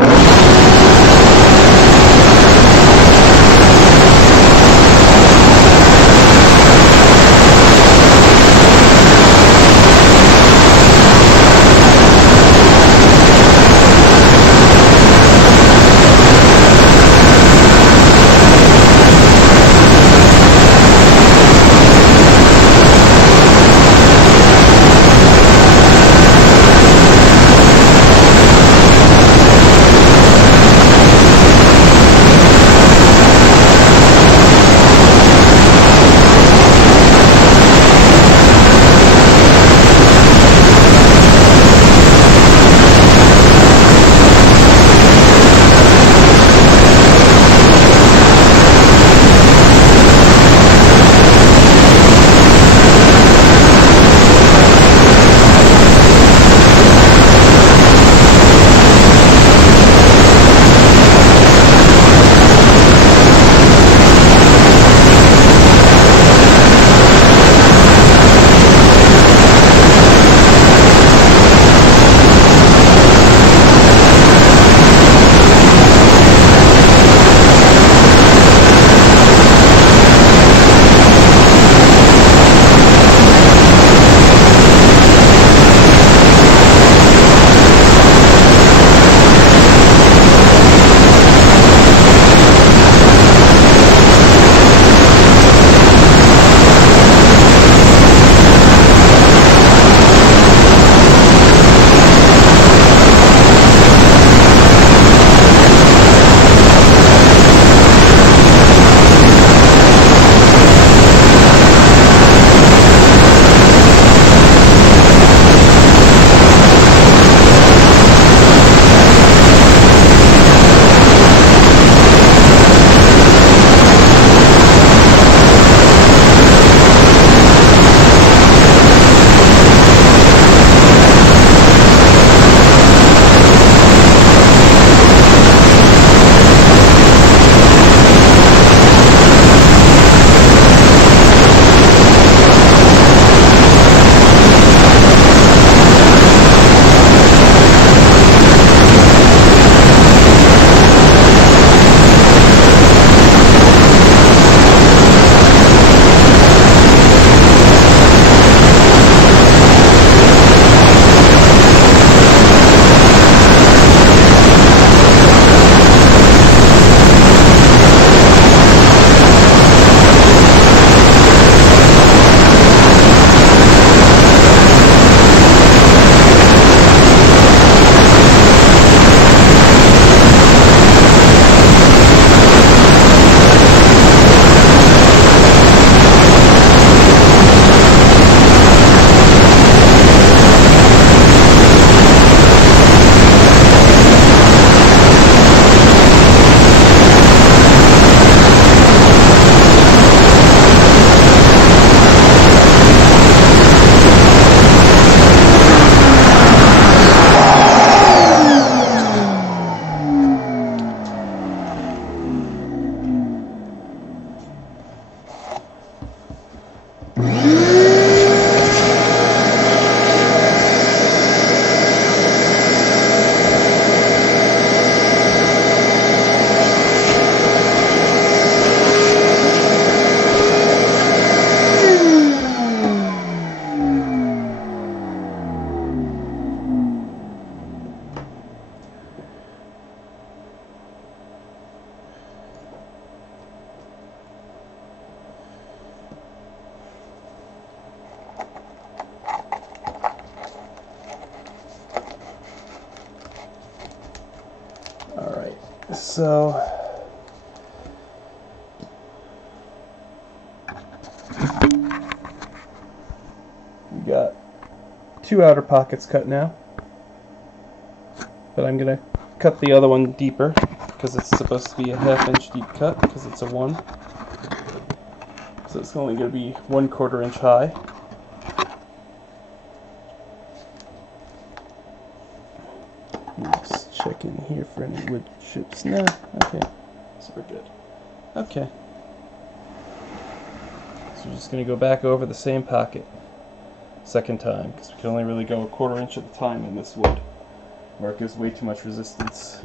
So we got 2 outer pockets cut now, but I'm gonna cut the other one deeper because it's supposed to be a 1/2 inch deep cut because it's a 1. So it's only gonna be 1/4 inch high. Just check in here for any wood chips. No, okay, so we're good. Okay. So we're just gonna go back over the same pocket second time because we can only really go 1/4 inch at a time in this wood, or it gives way too much resistance.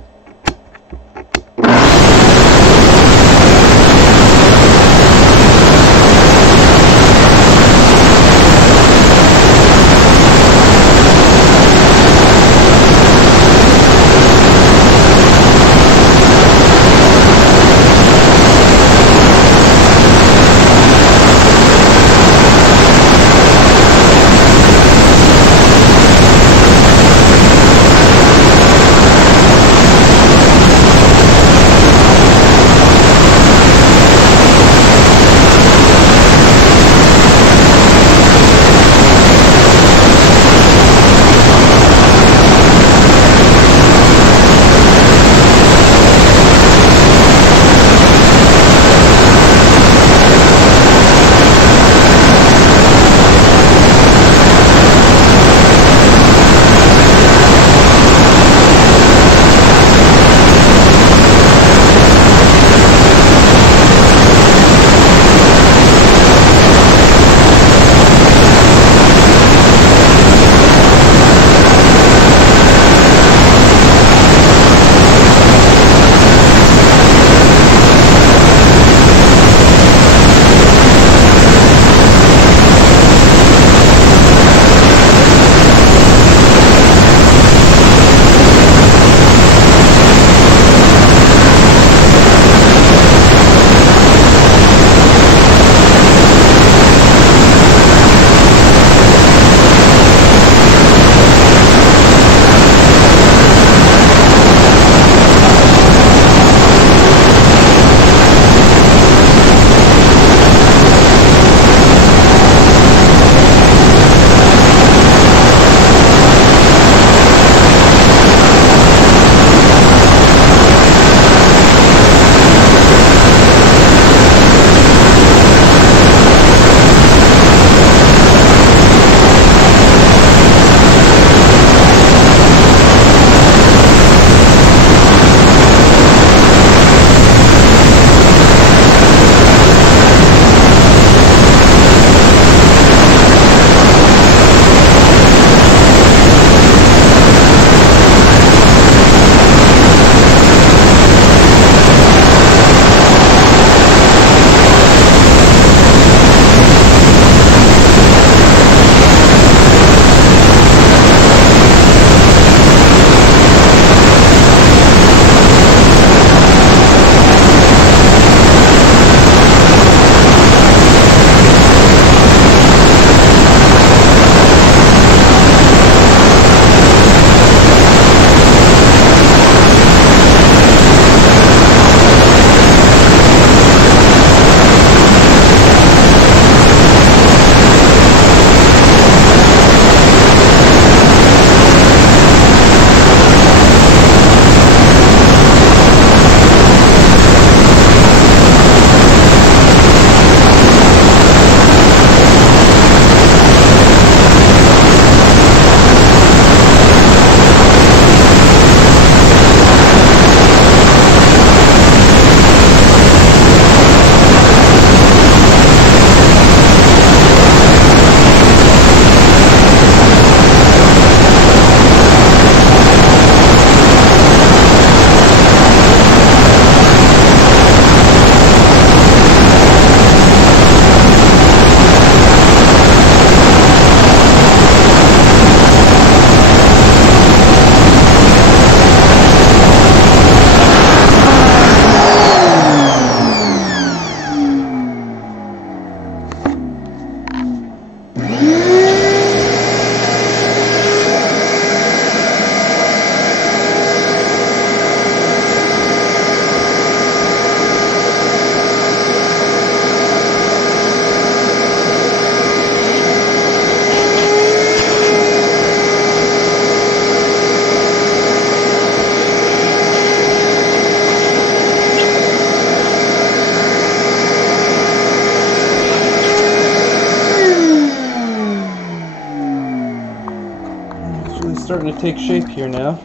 to take shape here now.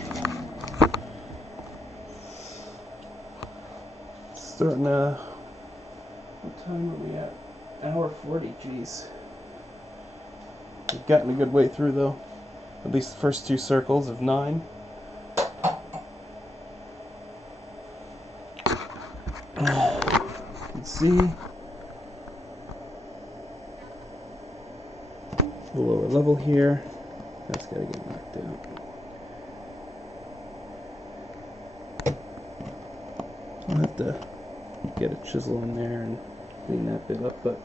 Starting what time are we at? Hour 40, jeez. We've gotten a good way through though. At least the first 2 circles of 9. You can see the lower level here. That's got to get knocked out. I'll have to get a chisel in there and clean that bit up, but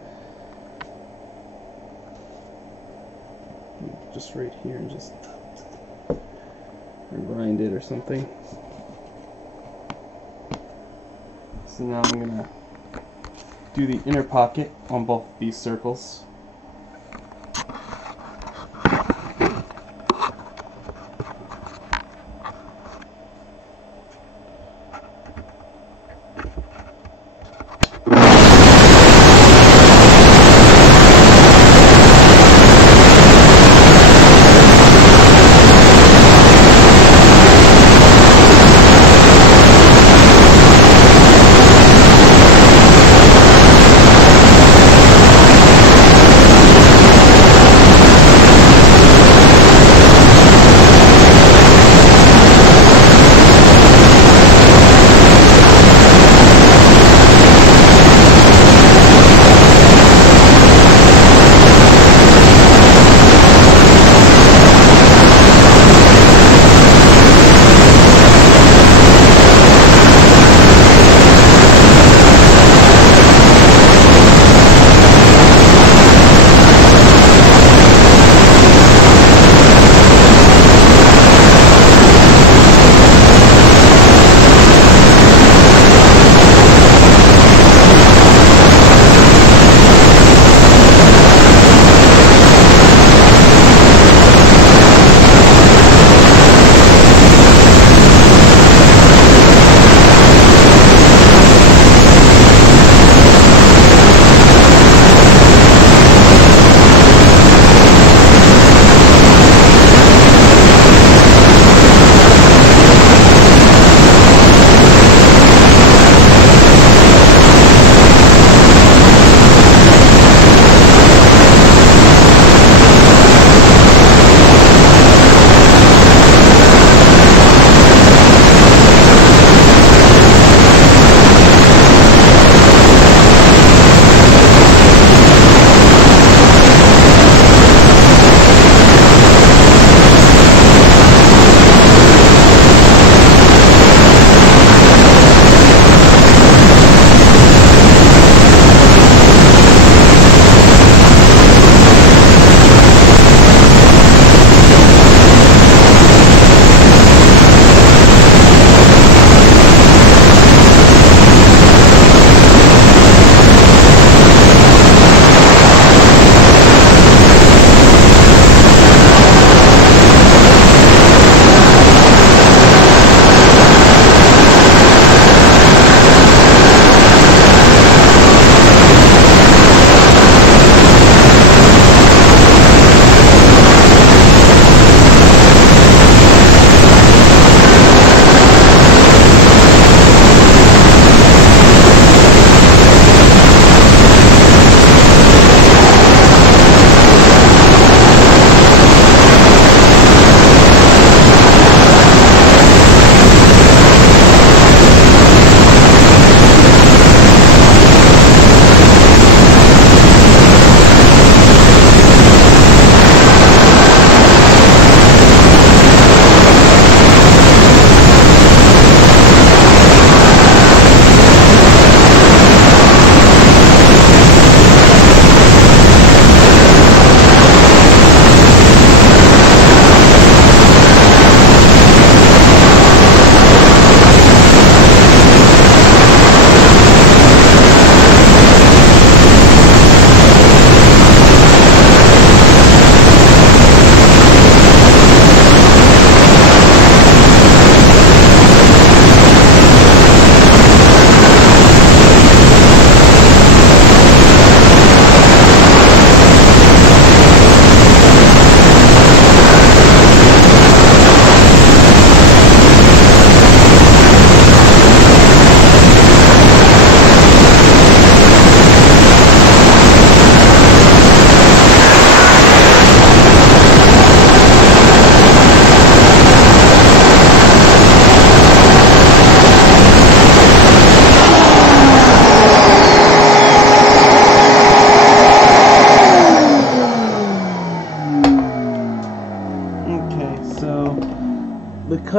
just right here and just grind it or something. So now I'm gonna do the inner pocket on both these circles.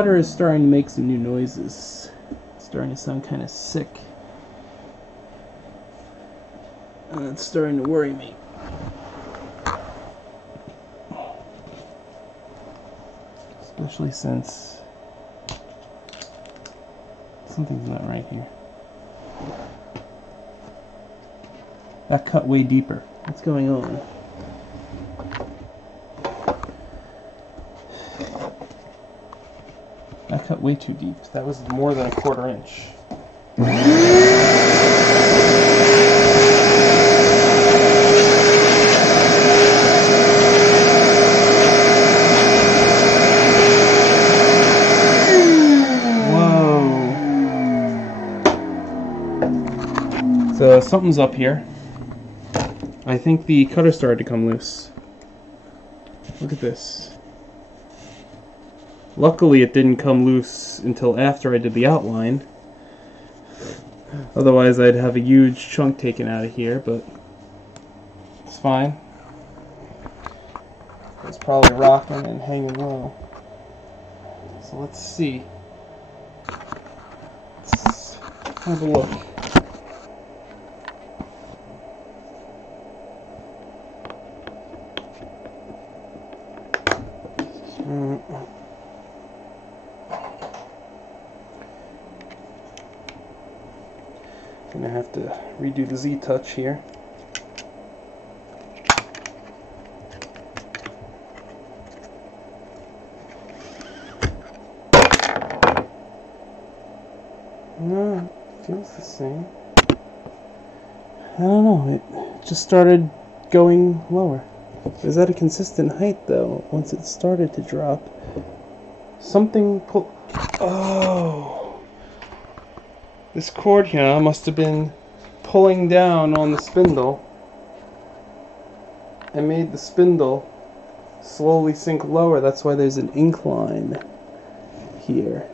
cutter is starting to make some new noises. It's starting to sound kind of sick. And it's starting to worry me. Especially since something's not right here. That cut way deeper. What's going on? That cut way too deep. That was more than a 1/4 inch. Whoa. So something's up here. I think the cutter started to come loose. Look at this. Luckily it didn't come loose until after I did the outline. Otherwise I'd have a huge chunk taken out of here, but it's fine. It's probably rocking and hanging low. So let's see. Let's have a look. Gonna have to redo the Z-touch here. No, it feels the same. I don't know, it just started going lower. It was at a consistent height though, once it started to drop. Something pulled... Oh! This cord here must have been pulling down on the spindle and made the spindle slowly sink lower. That's why there's an incline here.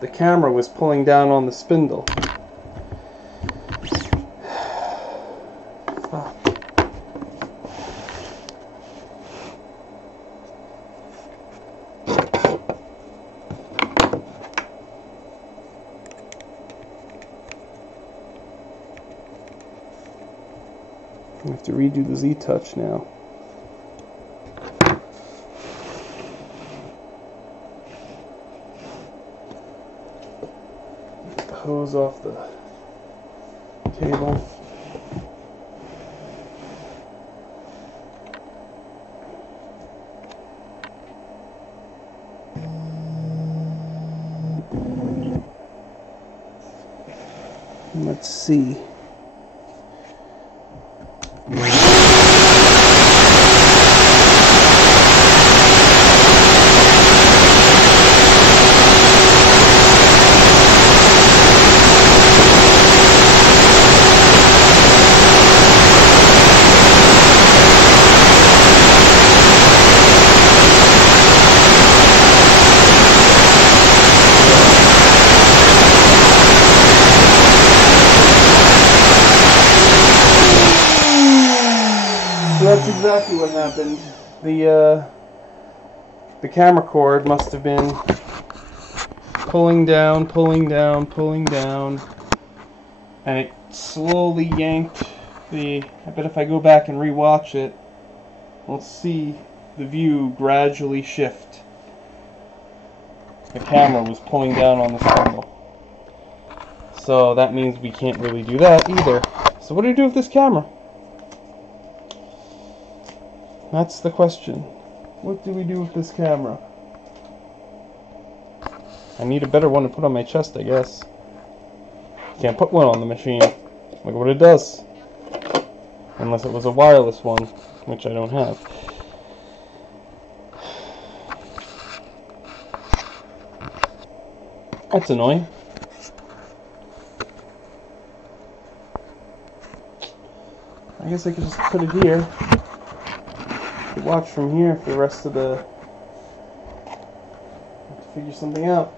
The camera was pulling down on the spindle. Fuck. I have to redo the Z-touch now. Get the hose off the cable. Let's see. That's exactly what happened. The camera cord must have been pulling down, and it slowly yanked the... I bet if I go back and rewatch it, we'll see the view gradually shift. The camera was pulling down on the spindle. So that means we can't really do that either. So what do we do with this camera? That's the question. What do we do with this camera? I need a better one to put on my chest, I guess. Can't put one on the machine. Look at what it does. Unless it was a wireless one, which I don't have. That's annoying. I guess I could just put it here. Watch from here for the rest of the... have to figure something out.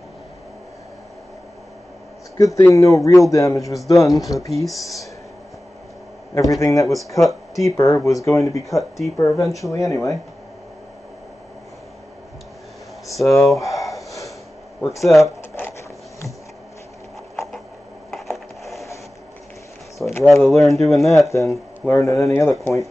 It's a good thing no real damage was done to the piece. Everything that was cut deeper was going to be cut deeper eventually anyway. So, Works out. So I'd rather learn doing that than learn at any other point.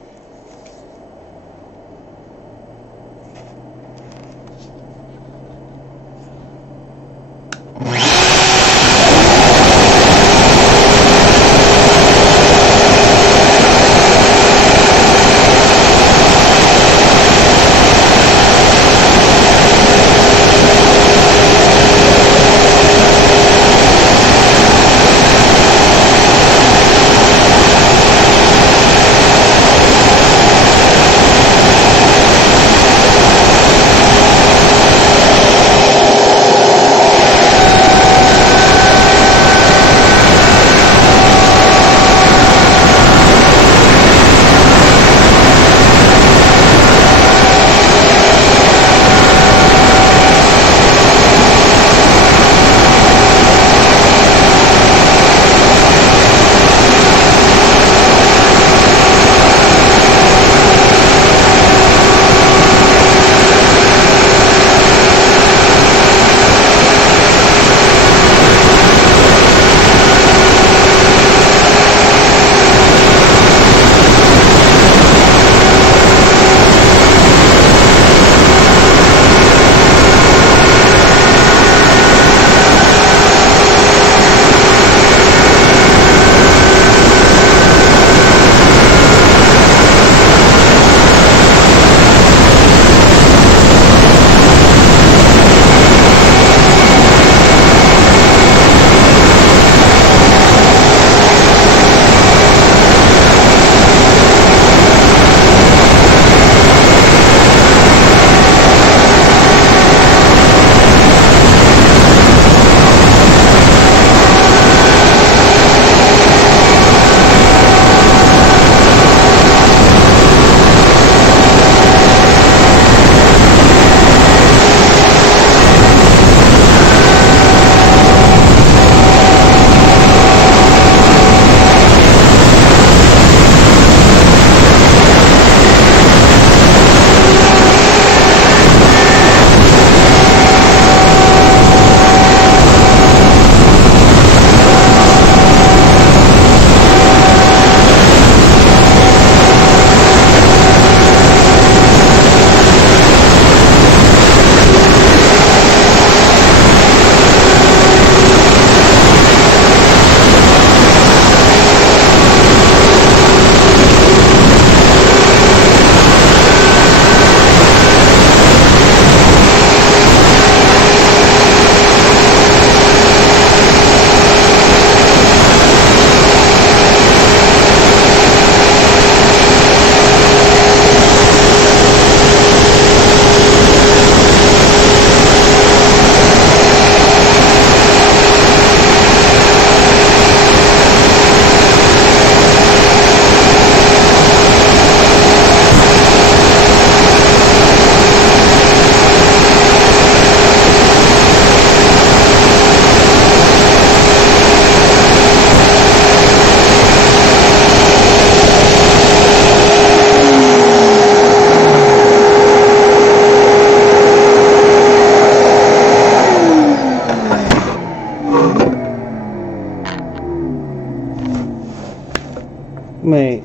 Wait.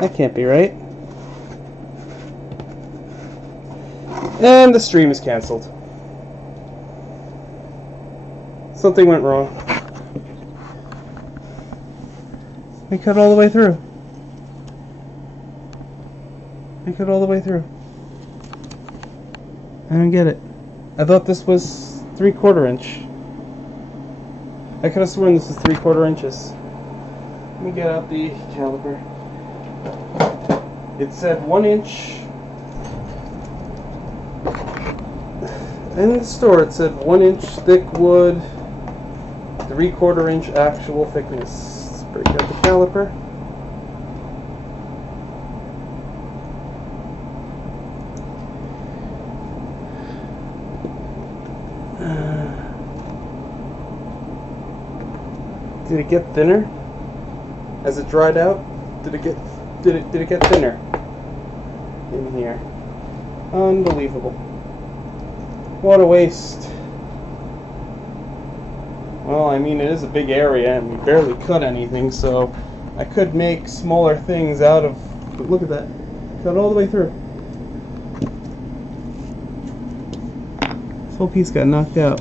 That can't be right. And the stream is cancelled. Something went wrong. We cut all the way through. We cut all the way through. I don't get it. I thought this was 3/4 inch. I could have sworn this is 3/4 inches. Let me get out the caliper. It said 1 inch. In the store it said 1 inch thick wood, 3/4 inch actual thickness. Let's break out the caliper. Did it get thinner as it dried out? Did it get thinner in here? Unbelievable. What a waste. Well, I mean, it is a big area, and we barely cut anything, so I could make smaller things out of... But look at that. Cut all the way through. This whole piece got knocked out.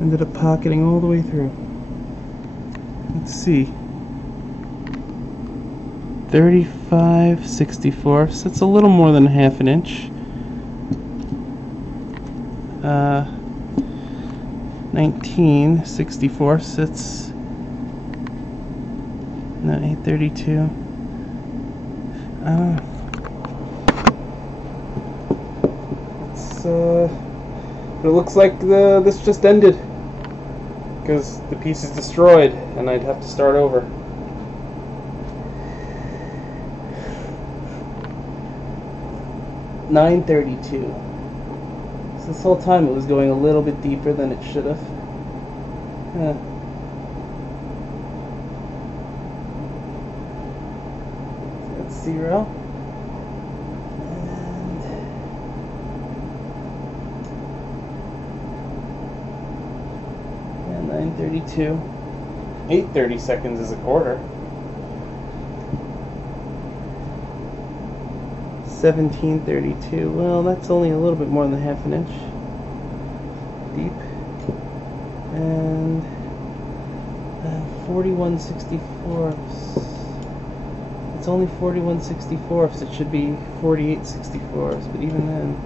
Ended up pocketing all the way through. Let's see. 35/64. That's a little more than half an inch. 19/64. That's not 832. It looks like this just ended because the piece is destroyed, and I'd have to start over. $9.32. So this whole time it was going a little bit deeper than it should have. So that's 0. And 9.32. 8:30 seconds is a quarter. 17.32. Well, that's only a little bit more than half an inch deep. And 41/64. It's only 41/64. It should be 48/64. But even then,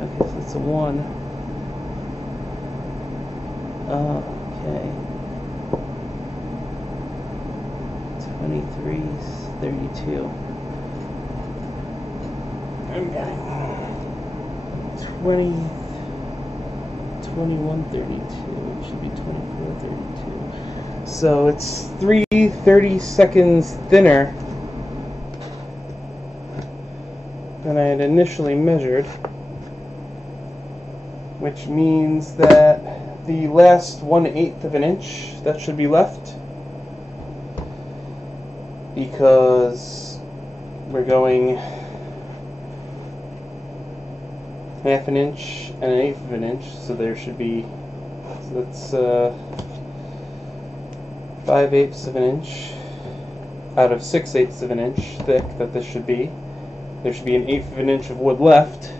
okay, so it's a 1. Okay. 23/32. I'm getting 21/32. It should be 24/32. So it's 3/30 seconds thinner than I had initially measured, which means that the last 1/8 of an inch that should be left, because we're going half an inch and 1/8 of an inch, so there should be, so that's 5/8 of an inch out of 6/8 of an inch thick that this should be. There should be 1/8 of an inch of wood left,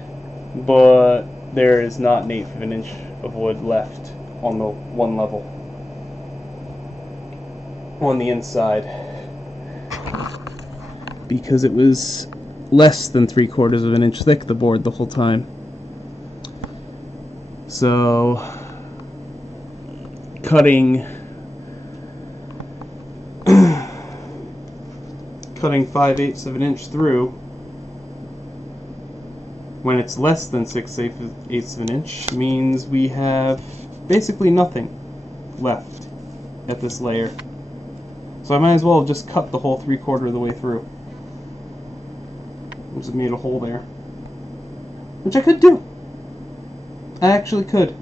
but there is not 1/8 of an inch of wood left on the one level on the inside, because it was less than 3/4 of an inch thick, the board, the whole time. So cutting 5/8 of an inch through when it's less than 6/8 of an inch means we have basically nothing left at this layer. So I might as well have just cut the whole 3/4 of the way through. Just made a hole there, which I could do. I actually could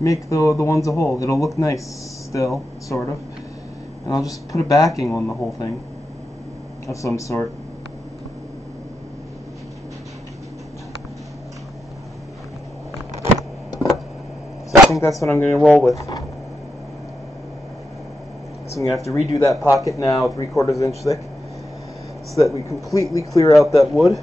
make the ones a hole. It'll look nice still, sort of. And I'll just put a backing on the whole thing of some sort. So I think that's what I'm going to roll with. So I'm going to have to redo that pocket now, 3/4 inch thick, so that we completely clear out that wood.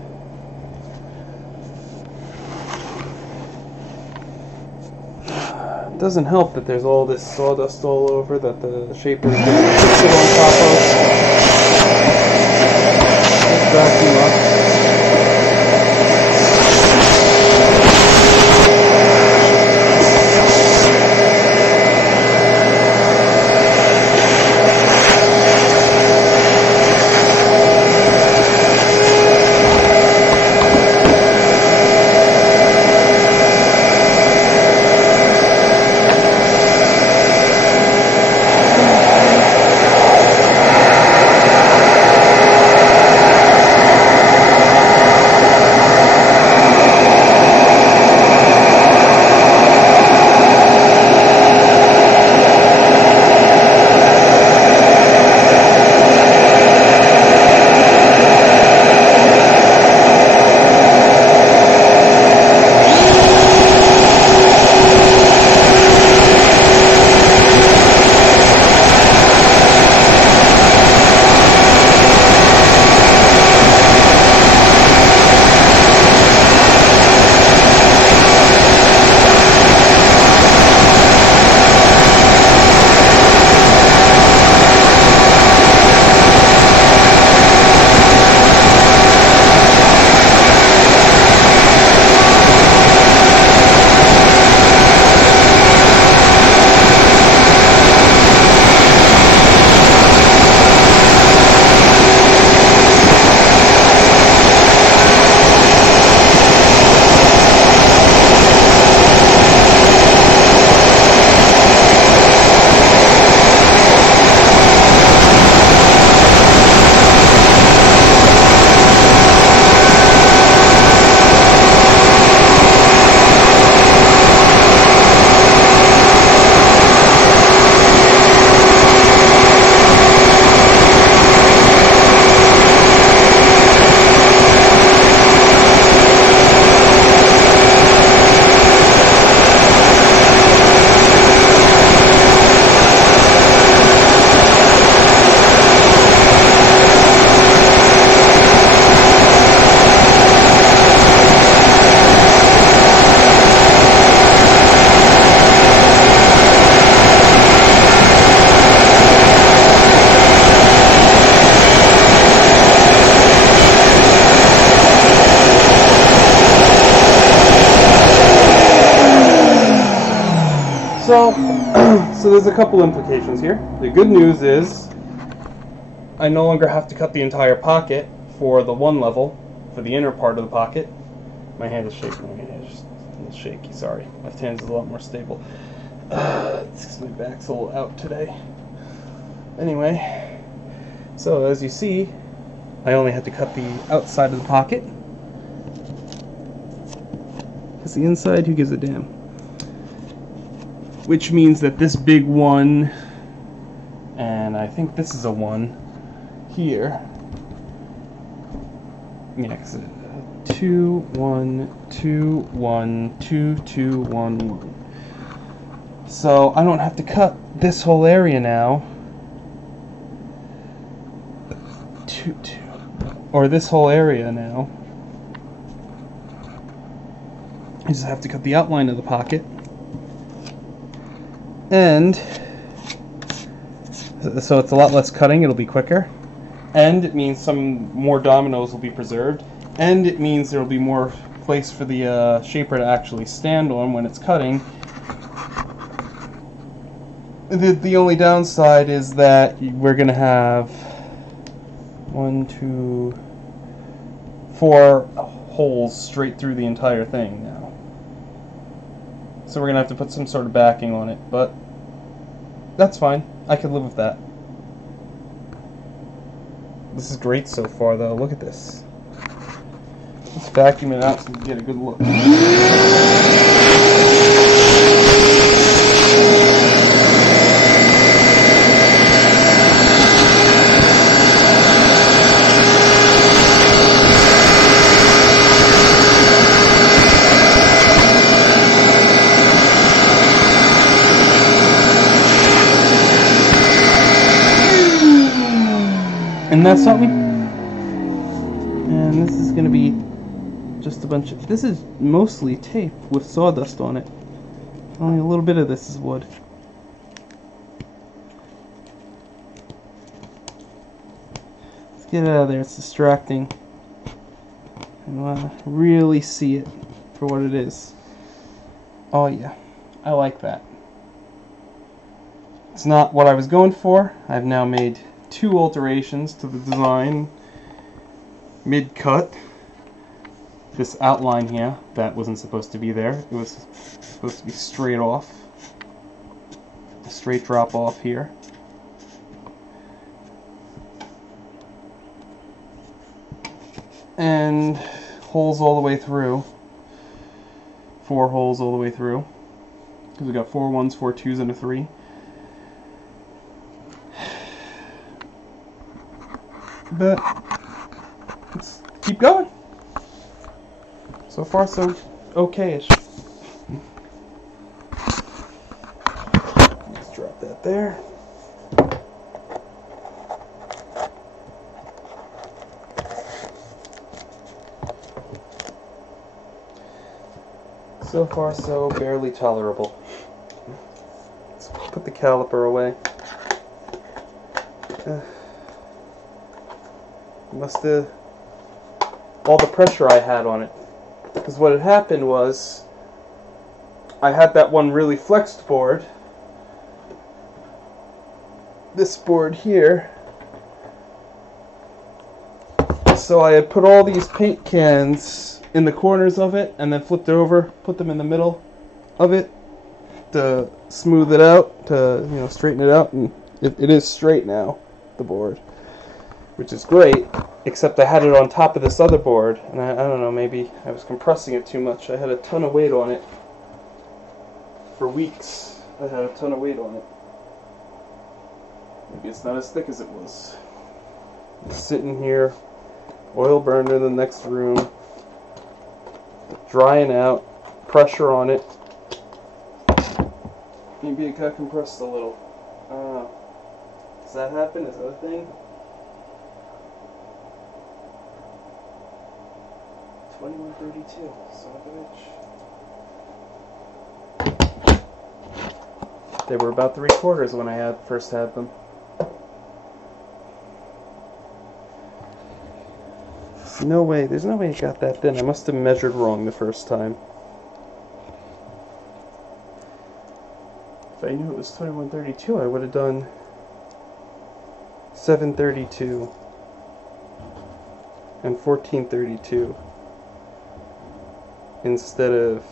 It doesn't help that there's all this sawdust all over that the shaper is going to sit on top of. Just vacuum up. So, so there's a couple implications here. The good news is I no longer have to cut the entire pocket for the one level, for the inner part of the pocket. My hand is shaking. My hand is just a little shaky. Sorry. Left hand is a lot more stable. My back's a little out today. Anyway, so as you see, I only had to cut the outside of the pocket. Because the inside, who gives a damn? Which means that this big one, and I think this is a 1 here. Yeah, because 2, 1, 2, 1, 2, 2, 1, 1. So I don't have to cut this whole area now. 2, 2. Or this whole area now. I just have to cut the outline of the pocket. And so it's a lot less cutting, it'll be quicker. And it means some more dominoes will be preserved. And it means there will be more place for the shaper to actually stand on when it's cutting. The only downside is that we're going to have 1, 2, 4 holes straight through the entire thing now. So we're going to have to put some sort of backing on it, but that's fine. I could live with that. This is great so far, though. Look at this. Let's vacuum it out so we can get a good look. Isn't that something? And this is going to be just a bunch of... This is mostly tape with sawdust on it. Only a little bit of this is wood. Let's get it out of there. It's distracting. I want to really see it for what it is. Oh yeah, I like that. It's not what I was going for. I've now made 2 alterations to the design mid-cut. This outline here, that wasn't supposed to be there. It was supposed to be straight off. A straight drop off here. And holes all the way through. 4 holes all the way through. Because we got 4 1s, 4 2s, and a 3. But let's keep going. So far, so okay-ish. Let's drop that there. So far, so barely tolerable. Let's put the caliper away. Must have all the pressure I had on it, because what had happened was I had that one really flexed board, this board here, so I had put all these paint cans in the corners of it and then flipped it over, put them in the middle of it to smooth it out, to straighten it out, and it is straight now, the board, which is great, except I had it on top of this other board, and I don't know, maybe I was compressing it too much. I had a ton of weight on it. For weeks, I had a ton of weight on it. Maybe it's not as thick as it was. It's sitting here, oil burned in the next room, drying out, pressure on it. Maybe it got compressed a little. Does that happen? Is that a thing? 2132, son of a bitch. They were about 3/4 when I first had them. No way, there's no way it got that thin. I must have measured wrong the first time. If I knew it was 2132, I would have done 732 and 1432 instead of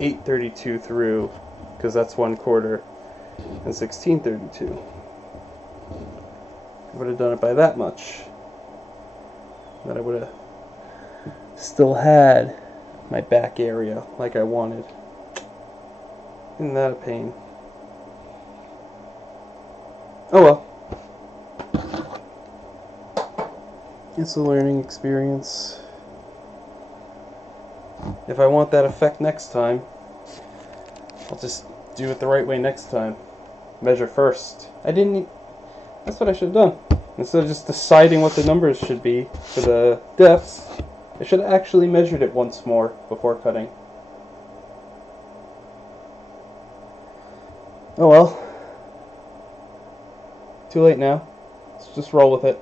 832 through, because that's 1/4, and 1632. I would have done it by that much. Then I would have still had my back area like I wanted. Isn't that a pain? Oh well. It's a learning experience. If I want that effect next time, I'll just do it the right way next time. Measure first. That's what I should have done. Instead of just deciding what the numbers should be for the depths, I should have actually measured it once more before cutting. Oh well. Too late now. Let's just roll with it.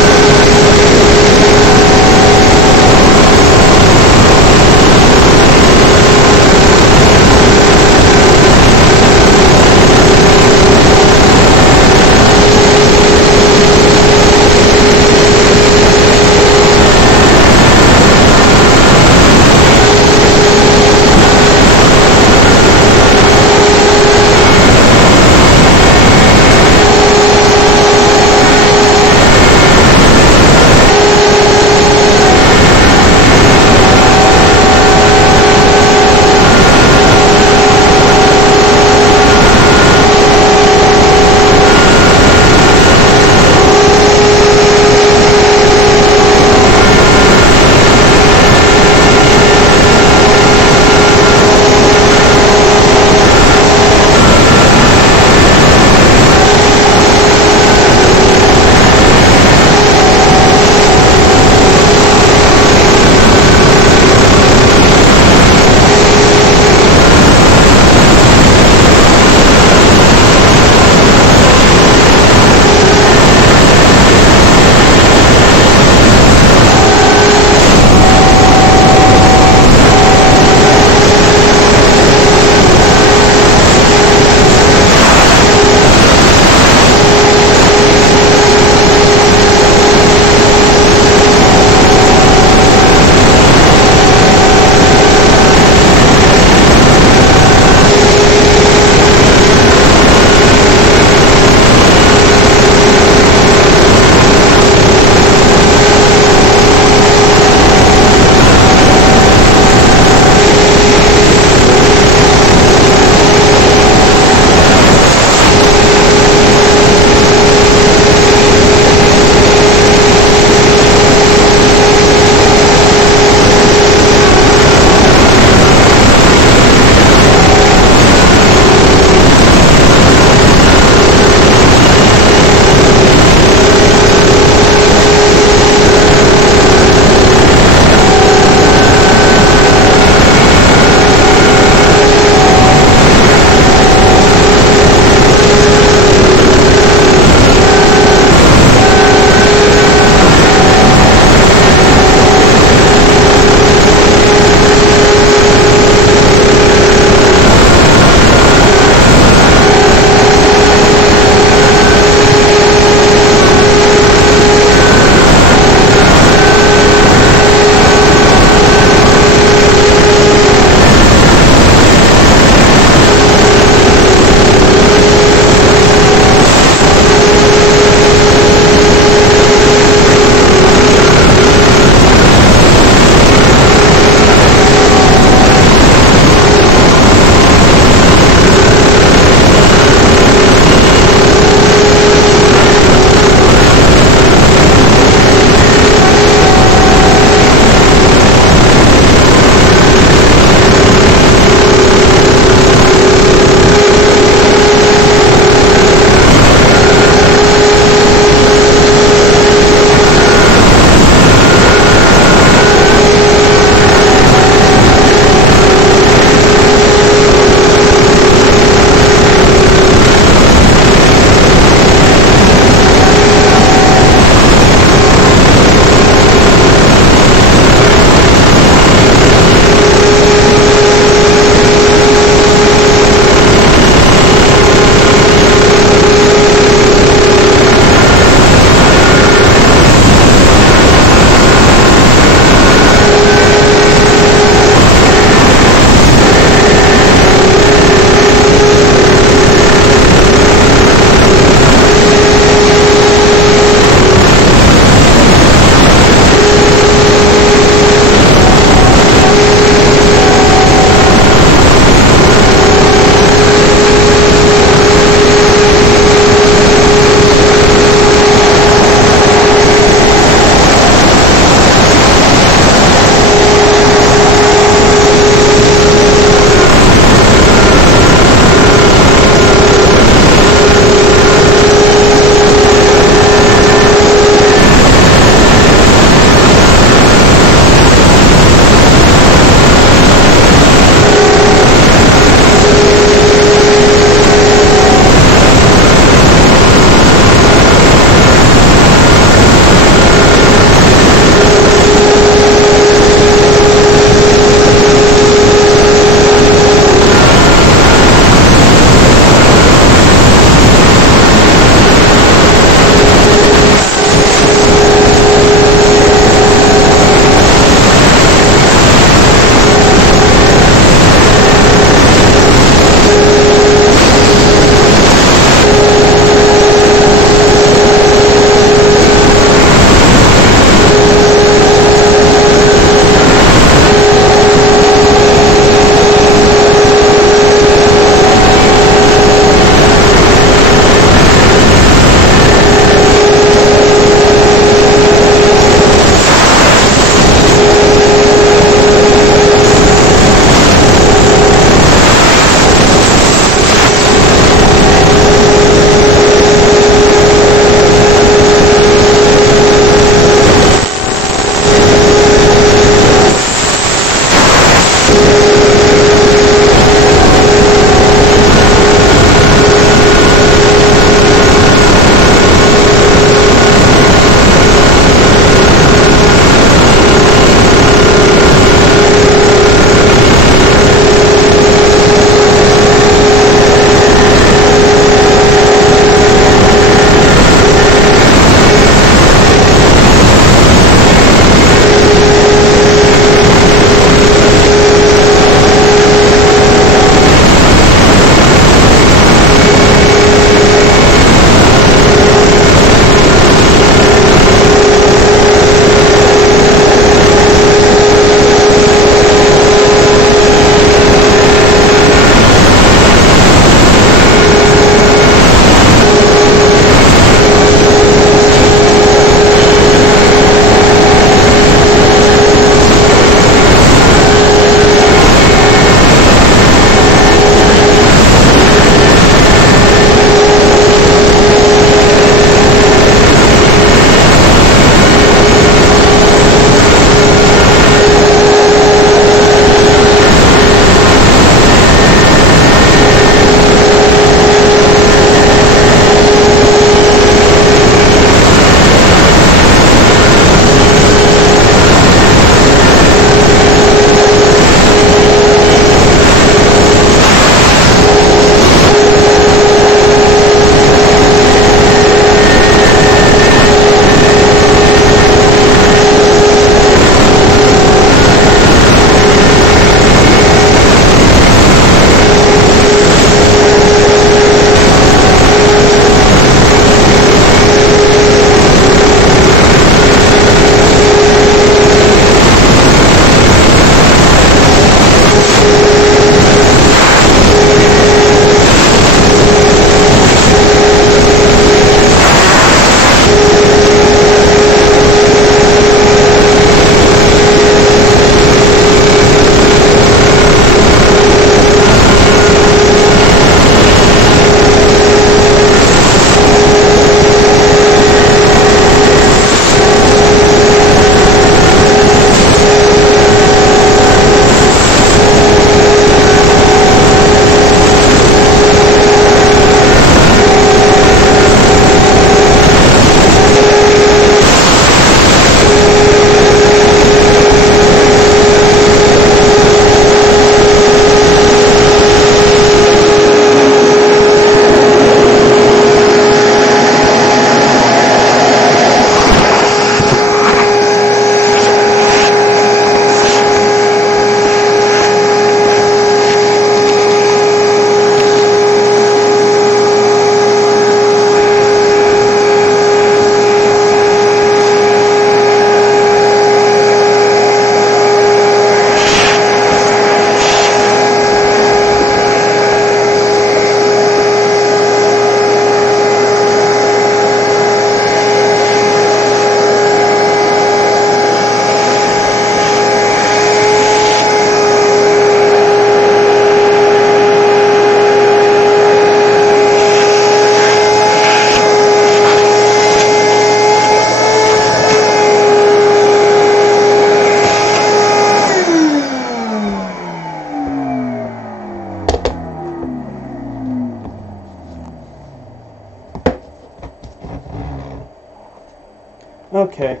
Okay.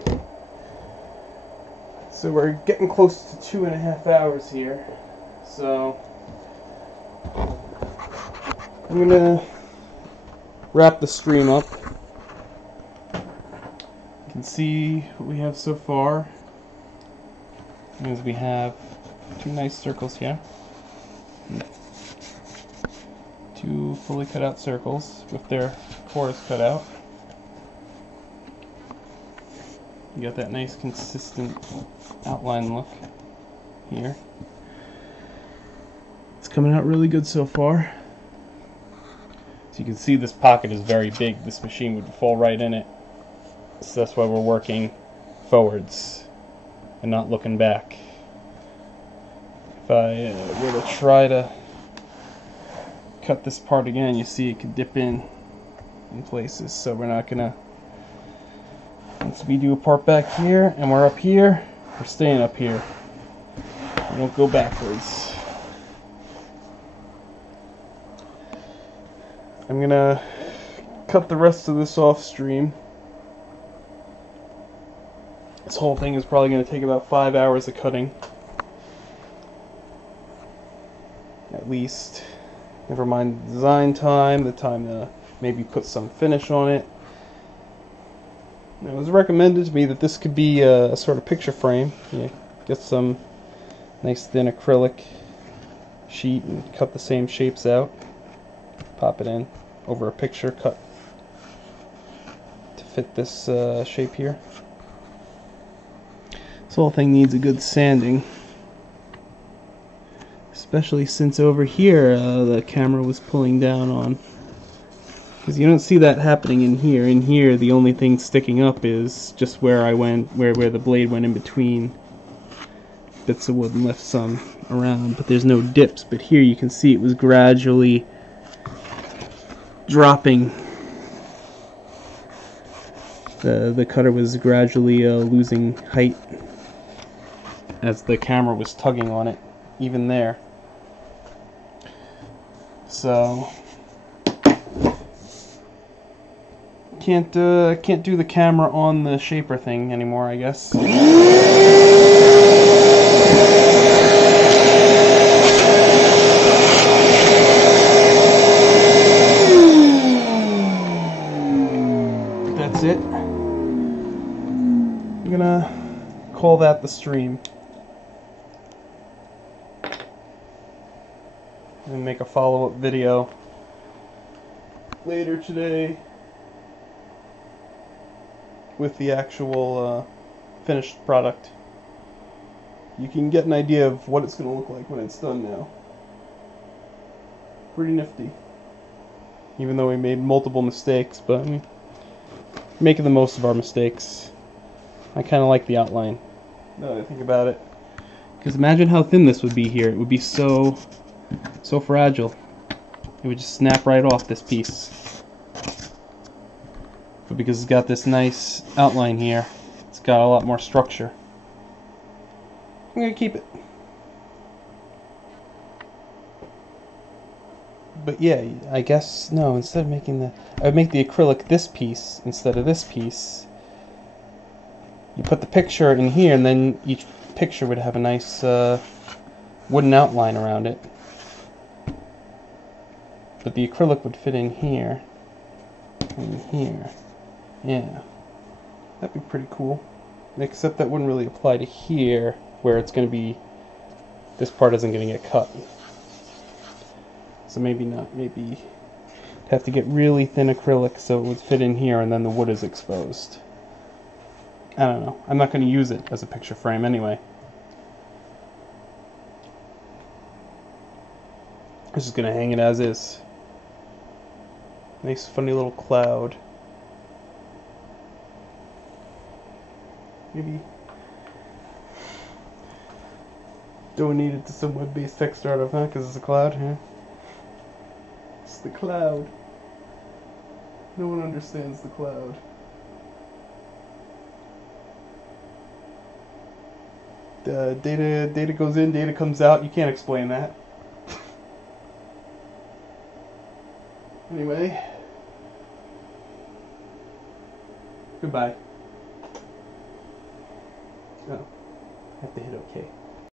So we're getting close to 2.5 hours here. So I'm gonna wrap the stream up. You can see what we have so far. As we have two nice circles here. Two fully cut out circles with their cores cut out. You got that nice consistent outline look here. It's coming out really good so far. So you can see this pocket is very big. This machine would fall right in it. So that's why we're working forwards and not looking back. If I were to try to cut this part again, you see it could dip in places. So we're not gonna, once we do a part back here and we're up here, we're staying up here. We don't go backwards. I'm gonna cut the rest of this off stream. This whole thing is probably gonna take about 5 hours of cutting. At least. Never mind the design time, the time to maybe put some finish on it. It was recommended to me that this could be a sort of picture frame. You get some nice thin acrylic sheet and cut the same shapes out. Pop it in over a picture cut to fit this shape here. This whole thing needs a good sanding, especially since over here the camera was pulling down on, because you don't see that happening in here. In here the only thing sticking up is just where I went, where the blade went in between bits of wood and left some around, but there's no dips. But here you can see it was gradually dropping. The cutter was gradually losing height as the camera was tugging on it, even there. So can't do the camera on the shaper thing anymore, I guess. That's it. I'm gonna call that the stream. And make a follow-up video later today with the actual finished product. You can get an idea of what it's going to look like when it's done now. Pretty nifty. Even though we made multiple mistakes, but we're making the most of our mistakes. I kind of like the outline, now that I think about it. Because imagine how thin this would be here. It would be so fragile. It would just snap right off this piece. But because it's got this nice outline here, it's got a lot more structure. I'm going to keep it. But yeah, I guess, no, instead of making I would make the acrylic this piece instead of this piece. You put the picture in here, and then each picture would have a nice wooden outline around it. But the acrylic would fit in here and here. Yeah, that'd be pretty cool. Except that wouldn't really apply to here, where it's going to be, this part isn't going to get cut. So maybe not, maybe have to get really thin acrylic so it would fit in here and then the wood is exposed. I don't know. I'm not going to use it as a picture frame anyway. I'm just going to hang it as is. Nice funny little cloud. Maybe donate it to some web-based tech startup, huh? Because it's a cloud, huh? It's the cloud. No one understands the cloud. Data goes in, data comes out. You can't explain that. Anyway. Goodbye. Oh, I have to hit OK.